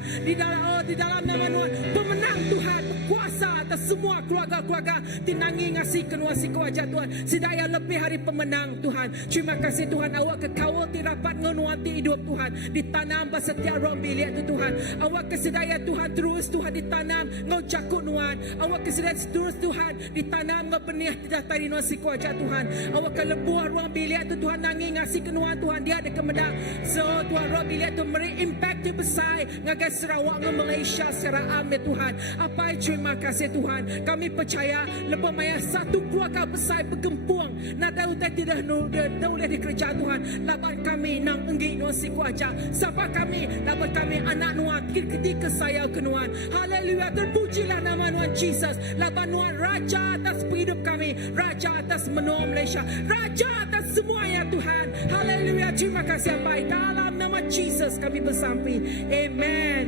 Di dalam nama nuan pemenang Tuhan berkuasa atas semua keluarga-keluarga tinangi ngasih kenua siku aja Tuhan. Sedaya lebih hari pemenang Tuhan. Terima kasih Tuhan, awak kekawal tirapat ngonuanti hidup Tuhan. Ditanam setiap ruang bilik itu Tuhan. Awak kesedaya Tuhan terus Tuhan ditanam ngau jakut nuan. Awak kesedaya terus Tuhan ditanam ngau benih tidak tari nuan siku aja Tuhan. Awak ke lebuah ruang bilik itu Tuhan nangi ngasih kenuan Tuhan. Dia ada kemenang. So Tuhan ruang bilik itu beri impact yang besar ngagai Sarawak ngau Malaysia secara am ya Tuhan. Apa terima kasih Tuhan. Kami percaya lepas maya satu keluarga besar bergempuang. Nada utai tidak boleh dikerja Tuhan. Laban kami nang enggi nuan siku aja. Siapa kami? Laban kami anak nuan ketika saya kenuan. Haleluya, terpujilah nama nuan Jesus. Laban nuan raja atas hidup kami. Raja atas menua Malaysia. Raja atas semuanya Tuhan. Haleluya, terima kasih Bapa. Dalam nama Jesus kami bersampai. Amen.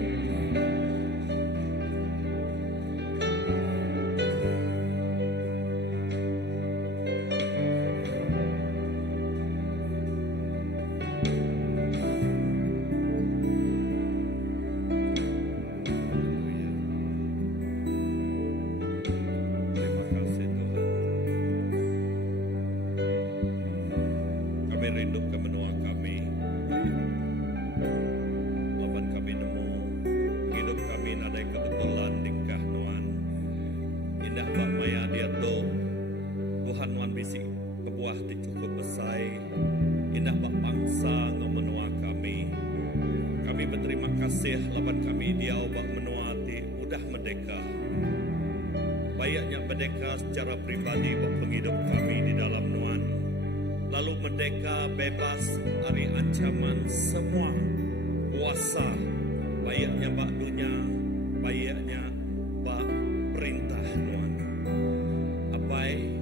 kami. Laban kami nemu hidup kami nadai kebetulan dingkah nuan. Indah bak maya dia tu Tuhan nuan bisi kebuah ti cukup besai. Indah bak bangsa ngau menua kami. Kami berterima kasih laban kami dia bak menua ti udah merdeka. Bayaknya merdeka secara pribadi bak penghidup kami di dalam nuan. Lalu merdeka bebas dari ancaman semua kuasa. Bayaknya bak dunia, bayaknya bak perintah nuan. Apai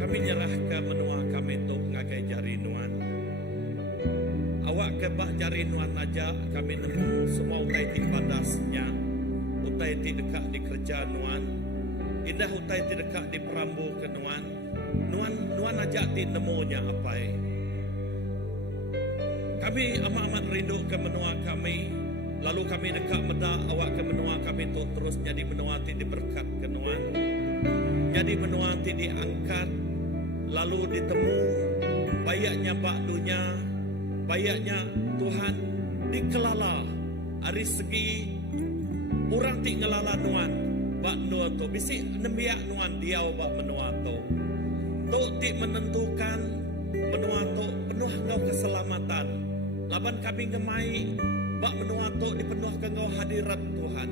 kami nyerah ke menua kami tu ngagai jari nuan. Awak ke bak jari nuan aja kami nemu semua utai ti badasnya. Utai ti dekat di kerja nuan. Indah utai ti dekat di perambu ke nuan. Nuan aja ti nemunya apai. Kami amat rindu ke menua kami. Lalu kami dekat meda awak ke menua kami tu terus jadi menua ti diberkat ke nuan. Jadi menua ti diangkat. Lalu ditemu bayaknya bak dunia. Bayaknya Tuhan dikelala. Dari segi orang ti ngelala nuan. Bak menua tu bisi nembiak nuan dia bak menua tu. Tu ti menentukan menua tu penuh ngau keselamatan. Laban kami ngemai bak menua tu dipenuh ke ngau hadirat Tuhan.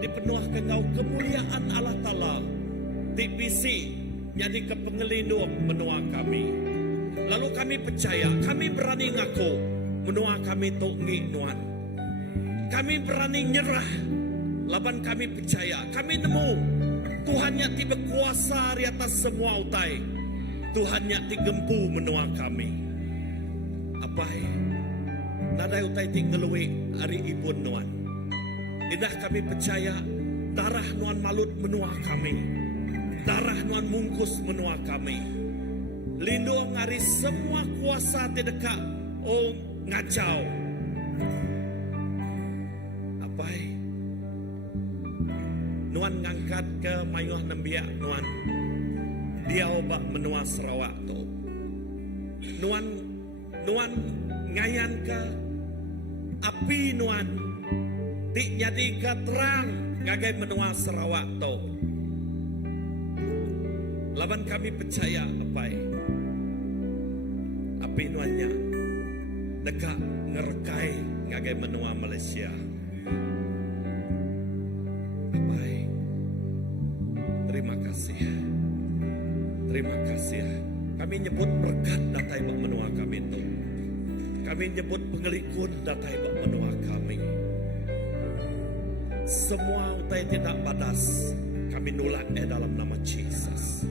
Dipenuh ke ngau kemuliaan Allah Ta'ala. Ti bisi jadi kepengelindung menua kami. Lalu kami percaya, kami berani ngaku menua kami tu ngi nuan. Kami berani nyerah. Laban kami percaya, kami nemu Tuhan yang tiba kuasa di atas semua utai. Tuhan yang digempu menua kami. Apai nadai utai ti ngelui hari ibun nuan. Indah kami percaya darah nuan malut menua kami. Darah nuan mungkus menua kami. Lindung hari semua kuasa ti dekat ngacau. Apai nuan ngangkat ke mayuh nembiak nuan. Dia obak menua Sarawak tu. Nuan ngayan ke api nuan. Tik jadi ke terang ngagai menua Sarawak tu. Laban kami percaya apai. Api nuannya dekat ngerkai ngagai menua Malaysia. Apai. Terima kasih. Terima kasih. Kami nyebut berkat datai bak menua kami itu. Kami nyebut pengelikun datai bak menua kami. Semua utai tidak badas. Kami nolak dalam nama Jesus.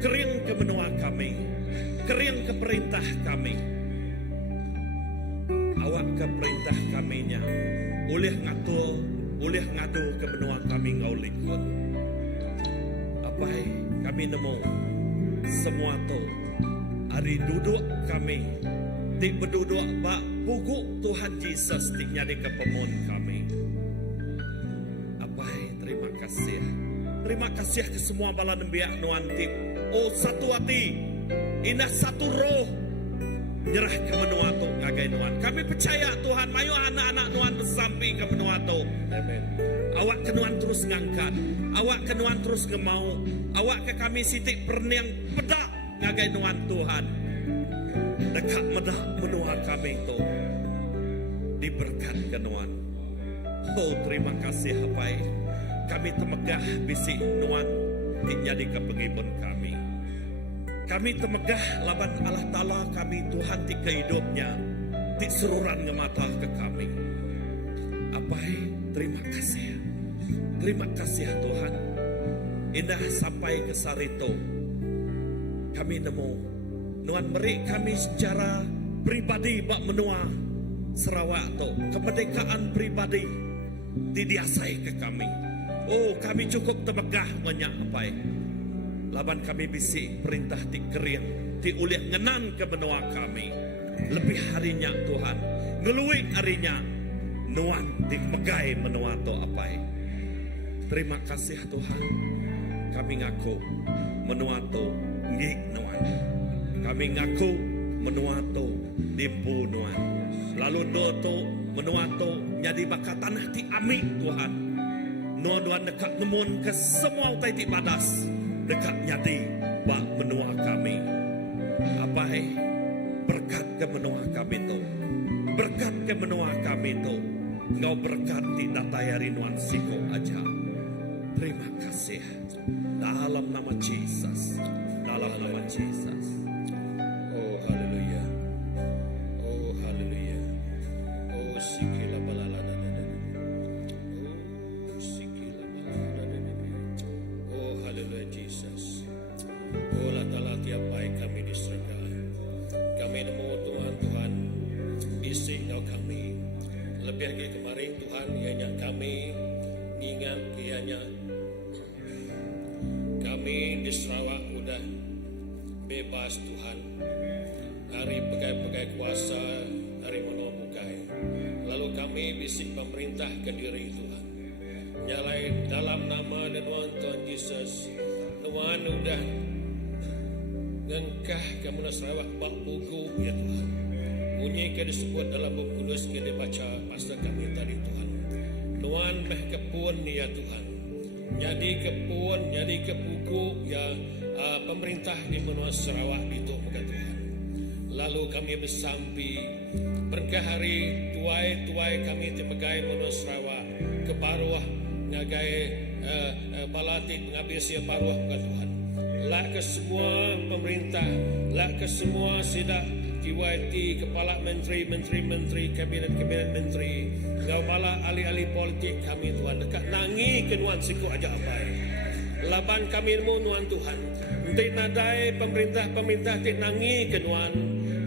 Kering ke menua kami. Kering ke perintah kami. Awak ke perintah kaminya. Ulih ngatur, ulih ngadu ke menua kami ngau likut. Apai kami nemu semua tu hari duduk kami di berduduk bak pukuk Tuhan Yesus di nyadi ke pemun kami. Apai terima kasih. Terima kasih ke semua bala nembiak nuan tip. Oh satu hati, indah satu roh. Nyerah ke menua tu ngagai nuan. Kami percaya Tuhan mayu anak-anak nuan bersampi ke menua tu. Amen. Awak kenuan terus ngangkat. Awak kenuan terus ngemau. Awak ke kami sitik perniang pedak ngagai nuan Tuhan. Dekat medak menua kami tu. Diberkat kenuan. Oh terima kasih apai. Kami temegah bisik nuan. Jadi ke pengibun kami. Kami temegah laban Allah Ta'ala kami Tuhan ti kehidupnya. Ti seruran ngemata ke kami. Apai terima kasih. Terima kasih Tuhan. Indah sampai ke Sarito. Kami nemu nuan meri kami secara pribadi bak menua Sarawak tu. Kemerdekaan pribadi didiasai ke kami. Oh kami cukup temegah banyak apai. Laban kami bisik perintah ti kering. Ti uliah ngenan ke benua kami. Lebih harinya Tuhan. Ngeluik harinya. Nuan ti megai menua tu apai. Terima kasih Tuhan. Kami ngaku menua tu ngik nuan. Kami ngaku menua tu dimpu Nuan. Lalu do tu menua tu jadi bakat tanah ti amik Tuhan. Nuan Tuhan dekat nemun ke semua utai ti badas. Dekat nyadi bak menua kami. Apai berkat ke menua kami tu. Berkat ke menua kami tu. Engkau berkati datayari Nuan Siko aja. Terima kasih. Dalam nama Jesus. Dalam nama Jesus. Oh haleluya. Oh haleluya. Oh sikila balala. Oh sikila balala. Oh haleluya Jesus. Oh latala tiap baik kami di surga. Kami nemu Tuhan isi Engkau kami. Lebih lagi kemarin Tuhan ianya kami ingat ianya kami di Sarawak udah bebas Tuhan. Hari pegai-pegai kuasa, hari menua bukai. Lalu kami bisik pemerintah ke diri Tuhan. Nyalai dalam nama dan Tuhan Yesus. Tuhan udah ngengkah ke mana Sarawak bak buku ya Tuhan. Bunyi ke disebut dalam buku kudus ke dibaca pastor kami tadi Tuhan. Tuhan meh kepun ya Tuhan. Jadi kepun, jadi ke buku ya pemerintah di benua Sarawak itu muka Tuhan. Lalu kami bersampi berkah hari tuai kami temegai benua Sarawak ke Paruah ngagai balatik mengambil sia Paruah muka Tuhan. Lah ke semua pemerintah, lah ke semua sidak KYT, kepala menteri, kabinet menteri, kepala ahli-ahli politik kami Tuhan dekat nangi ke Nuan Siku aja abai. Laban kami nemu Nuan Tuhan. Untuk nadai pemerintah tik nangi ke Nuan.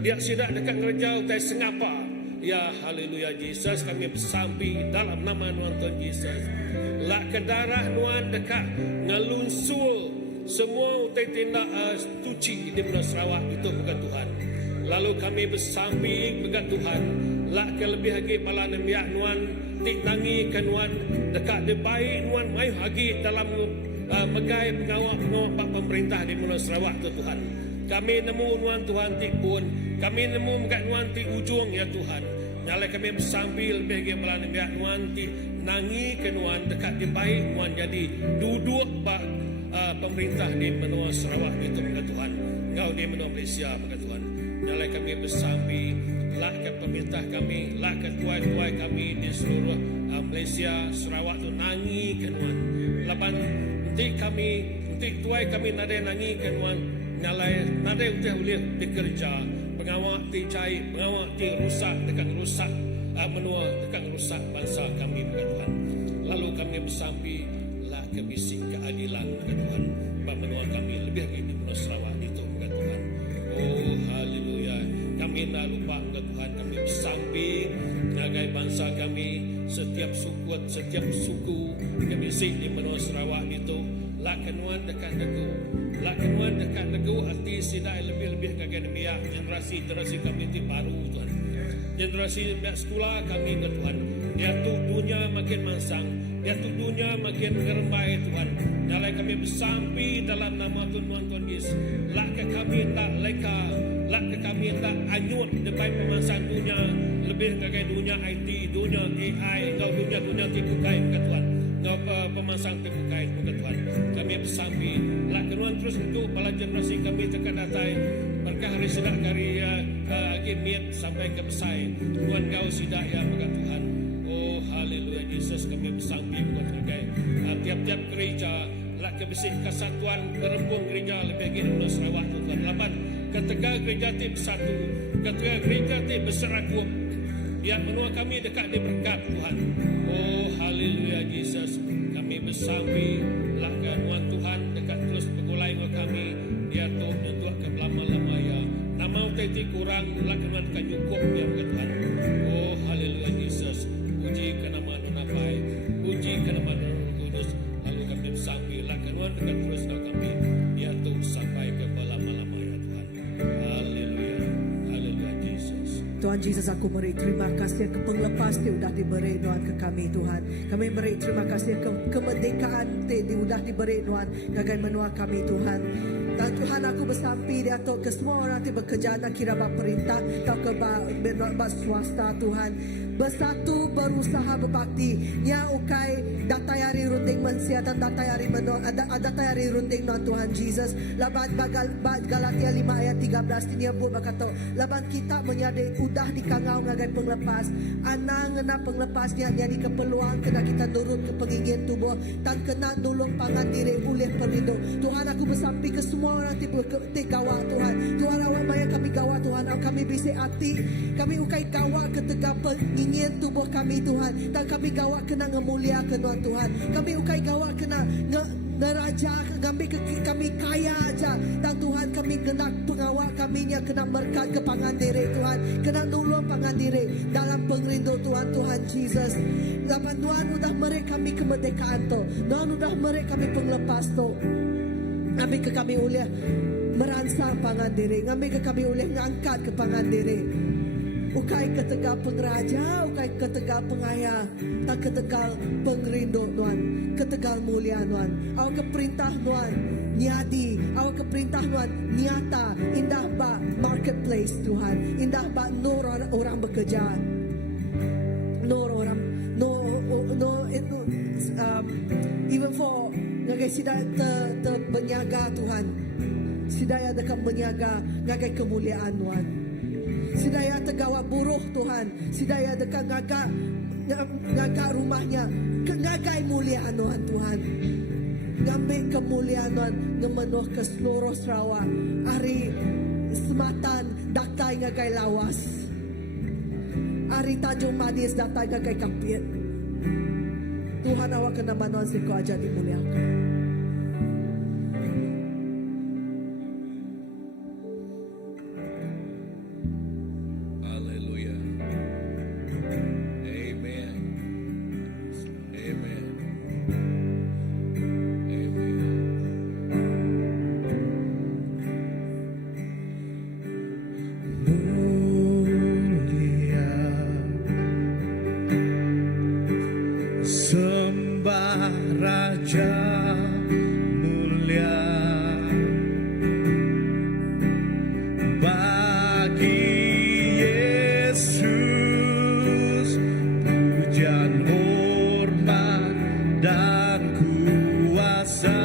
Dia sidak dekat ngerjau tai sengapa. Ya haleluya Jesus kami bersampi dalam nama Nuan Tuhan Yesus. Lah ke darah Nuan dekat ngelunsul semua utai tindak suci di Pulau Sarawak itu bukan Tuhan. Lalu kami bersambi begat Tuhan. Lak ke lebih lagi pala nemiak Nuan tik nangi ke Nuan dekat de baik Nuan mai lagi dalam megai pengawal pak pemerintah di Pulau Sarawak tu Tuhan. Kami nemu Nuan Tuhan tik pun. Kami nemu megat Nuan tik ujung ya Tuhan. Nyalai kami bersambi lebih lagi pala nemiak Nuan tik nangi ke Nuan dekat de baik Nuan jadi duduk pak pemerintah di benua Sarawak itu begat Tuhan. Engkau di benua Malaysia begat Tuhan. Nyalai kami bersambi, lah ke pemerintah kami, lah ke tuai-tuai kami di seluruh Malaysia, Sarawak tu nangi ke Nuan. Laban nanti tuai kami nadai nangi ke Nuan. Nyalai nadai boleh bekerja, pengawak ti cai, pengawak ti rusak dekat rusak menua dekat rusak bangsa kami begat Tuhan. Lalu kami bersambi, lah ke bisik keadilan begat Tuhan. Menua kami lebih lagi di benua Sarawak itu begat Tuhan. Oh haleluya. Kami nak lupa kepada Tuhan. Kami bersambi jagai bangsa kami. Setiap suku kami sih di benua Sarawak itu. Lakenuan dekat negu arti sidai lebih-lebih kagai demiak generasi kami itu baru Tuhan. Generasi sekolah kami ke Tuhan. Dia tu dunia makin mansang. Dia tu dunia makin gerembai Tuhan. Nyalai kami bersampi dalam nama Tuhan Yesus. Lak ke kami tak leka. Lak ke kami tak anyut depan pemansang dunia. Lebih kagai dunia IT, dunia AI. Kau dunia tipukai ke Tuhan. Kau pemansang tipukai ke Tuhan. Kami bersampi. Lak ke Tuhan terus untuk pala generasi kami tekan datai. Berkah hari sidak karya agimiat sampai ke besai. Tuhan kau sidak ya maka Tuhan. Oh haleluya Yesus kami bersambi buat sebagai tiap-tiap gereja lah kebesik kesatuan kerembung gereja lebih lagi di Sarawak Tuhan. Laban ketika gereja ti bersatu, ketika gereja ti berserakup, dia menua kami dekat di berkat Tuhan. Oh haleluya Yesus kami bersambi lah kenuan Tuhan dekat terus pegulai kami dia tu untuk ke lama-lama ya. Nama utai kurang lah kenuan dekat cukup ya Tuhan. Oh haleluya Yesus. Puji ke nama Nunapai, puji ke nama Roh Kudus. Lalu kami bersambi lakukan dengan terus kami dia tu sampai ke lama-lama ya Tuhan. Haleluya, haleluya Yesus. Tuhan Yesus aku beri terima kasih ke penglepas yang sudah diberi Tuhan ke kami Tuhan. Kami beri terima kasih ke kemerdekaan yang sudah diberi Tuhan. Gagai menua kami Tuhan. Dan Tuhan aku bersampi dia tu ke semua orang yang bekerja nak kira bak perintah atau ke bak swasta Tuhan. Bersatu berusaha berbakti. Nya ukai datayari runding mensiatan datayari datayari runding non Tuhan Jesus. Laban Galatia 5 ayat 13 ini buat berkata, laban kita menyadari udah dikangau ngagai penglepas. Anang ngena penglepasnya jadi keperluan kena kita nurut ke pengingin tubuh dan kena nulung pangan diri oleh perindo. Tuhan aku bersampi ke semua orang tiba ke gawa Tuhan. Tuhan awak maya kami gawa Tuhan. Kami bisa hati. Kami ukai gawa ketegak pengingin tubuh kami Tuhan. Dan kami gawa kena ngemulia ke Tuhan. Kami ukai gawa kena neraja kami kaya aja. Dan Tuhan kami kena pengawal kami nya kena berkat ke pangan diri Tuhan. Kena nulung pangan diri dalam pengrindu Tuhan Jesus. Lapan Tuhan udah mereka kami kemerdekaan tu. Tuhan udah mereka kami penglepas tu. Kami ke kami boleh merangsang pangan diri. Kami ke kami boleh ngangkat ke pangan diri. Ukai ketegal pengraja, ukai ketegal pengaya, tak ketegal pengrindu Tuhan, ketegal mulia Tuhan. Awak keperintah Tuhan, nyadi, awak keperintah Tuhan, nyata, indah ba marketplace Tuhan, indah ba nur orang bekerja, nur orang, even for ngagai sidaya berniaga Tuhan, sidaya dekat berniaga ngagai kemuliaan Tuhan. Sidaya tergawat buruh Tuhan. Sidaya dekat ngagak rumahnya. Ngagai muliaan Tuhan. Ngambil kemuliaan Tuhan. Ngemenuh ke seluruh Sarawak. Hari Sematan datai ngagai lawas. Hari Tanjung Manis datai ngagai kapit. Tuhan awak kena manuan siku aja dimuliakan. Raja mulia bagi Yesus, pujian hormat dan kuasa.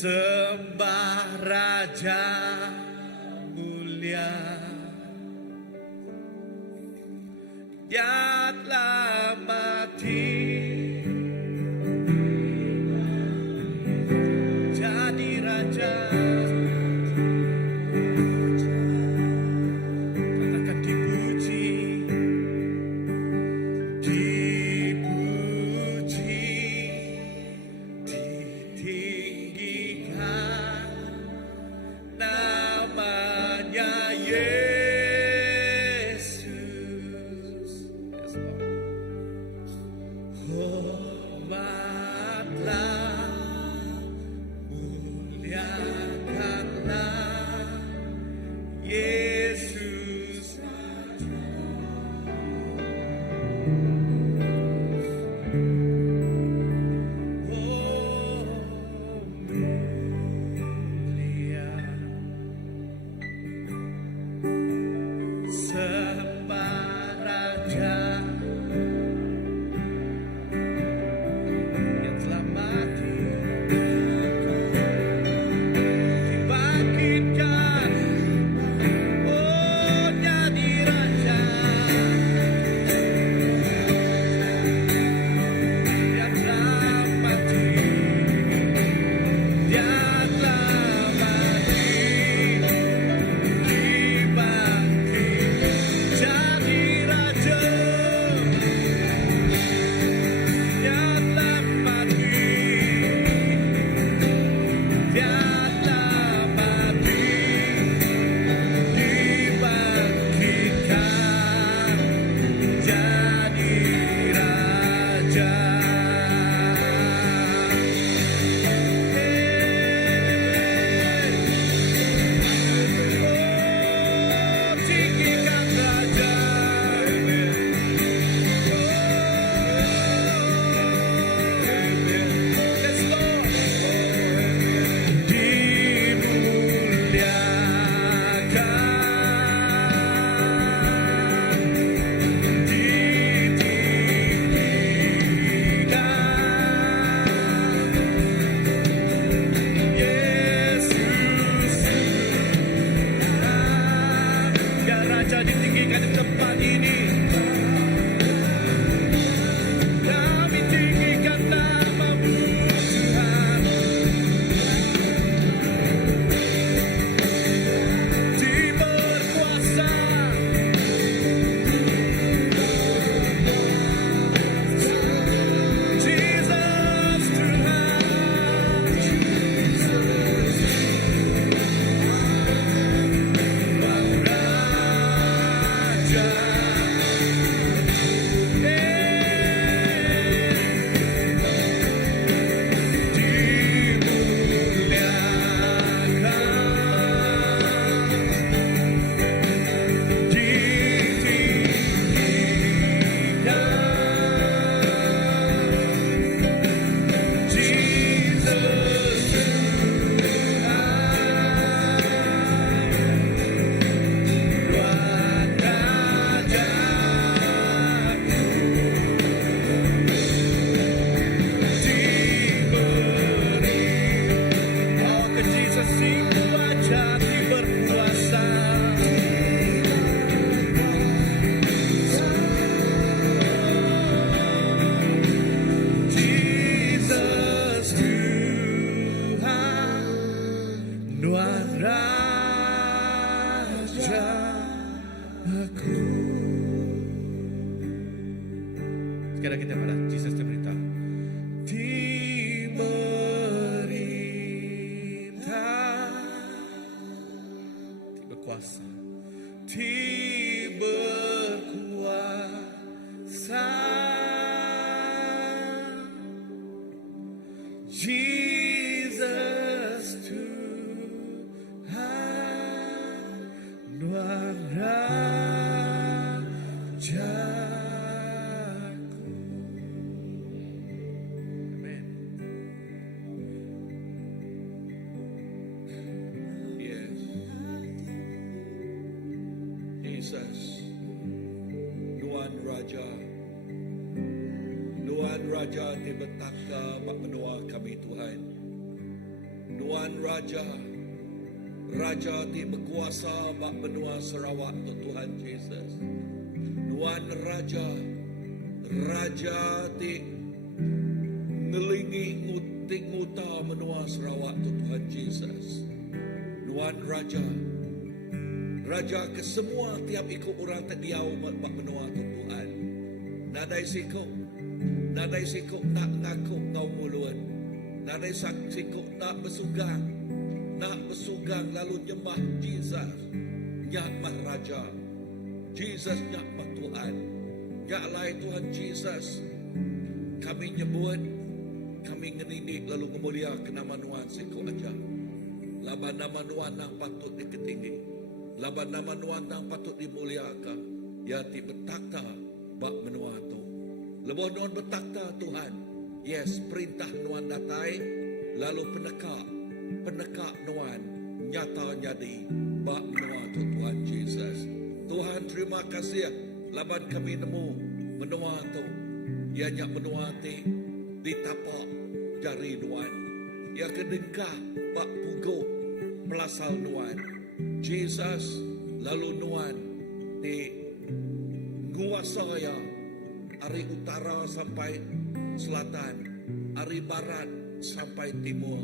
sembah Raja mulia, Dia telah mati jadi Raja. Katakan dipuji, dipuji, ditinggikan namanya Yesus. Yes, Lord. Hormatlah, muliakanlah Yesus. Oh, mulia. Sembah Raja yang telah mati, dibangkitkan, oh jadi Raja. Dia telah mati, Dia telah mati, dibangkit jadi Raja. Dia telah mati, Dia telah mati, dibangkitkan jadi Raja. Oh, tinggikan Raja. Yes, Lord. Dimuliakan, ditinggikan Yesus. Ya Raja, ditinggikan di tempat ini. Kami tinggikan nama-Mu Tuhan. Di berkuasa, Jesus Tuhan, Raja. Sekarang kita pada Jesus diberita. Diberita, berkuasa, berkuasa, Jesus Tuhan, Tuhan Rajaku. Amen. Yes. Jesus, Nuan Raja, Nuan Raja di betaka mak menua kami Tuhan. Nuan Raja, Raja ti berkuasa bak benua Sarawak tu Tuhan Jesus. Nuan Raja, Raja ti ngelingi nguting nguta menua Sarawak tu Tuhan Jesus. Nuan Raja, Raja ke semua tiap ikut orang terdiau bak benua tu Tuhan. Nadai sikuk nak ngaku ngau muluan. Nadai sikuk nak bersugang lalu nyembah Jesus. Nyak mah Raja, Jesus nyak mah Tuhan. Nyak lai Tuhan Jesus. Kami nyebut, kami ngeninik lalu ngemulia ke nama Nuan sikuk aja. Laban nama Nuan nang patut diketinggi. Laban nama Nuan nang patut dimuliakan. Ya ti betakta bak menua tu. Lebuh Nuan betakta Tuhan. Yes, perintah Nuan datai. Lalu penekak Nuan nyata jadi bak menua tu Tuhan Jesus. Tuhan terima kasih. Laban kami nemu menua tu. Ya nyak menua ti ditapak jari Nuan. Ya kedengkah bak pugo melasal Nuan. Jesus lalu Nuan di nguasaya dari utara sampai selatan, dari barat sampai timur.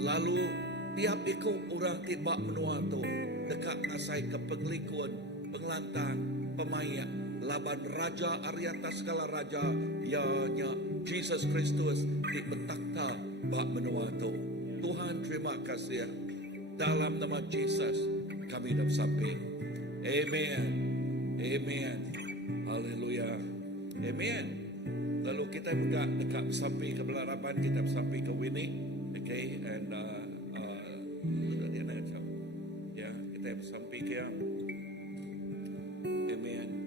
Lalu tiap ikut orang tiba menua tu dekat ngasai ke penglikuan, pengelantang, pemayak, laban raja ari atas segala raja, ianya Jesus Kristus di betakta bak menua tu. Tuhan terima kasih. Dalam nama Jesus kami dah samping. Amen. Amen. Haleluya. Amen. Lalu kita juga dekat sampai ke belarapan, kita sampai ke Winnie. Okay, and ya, kita sampai ke Amen.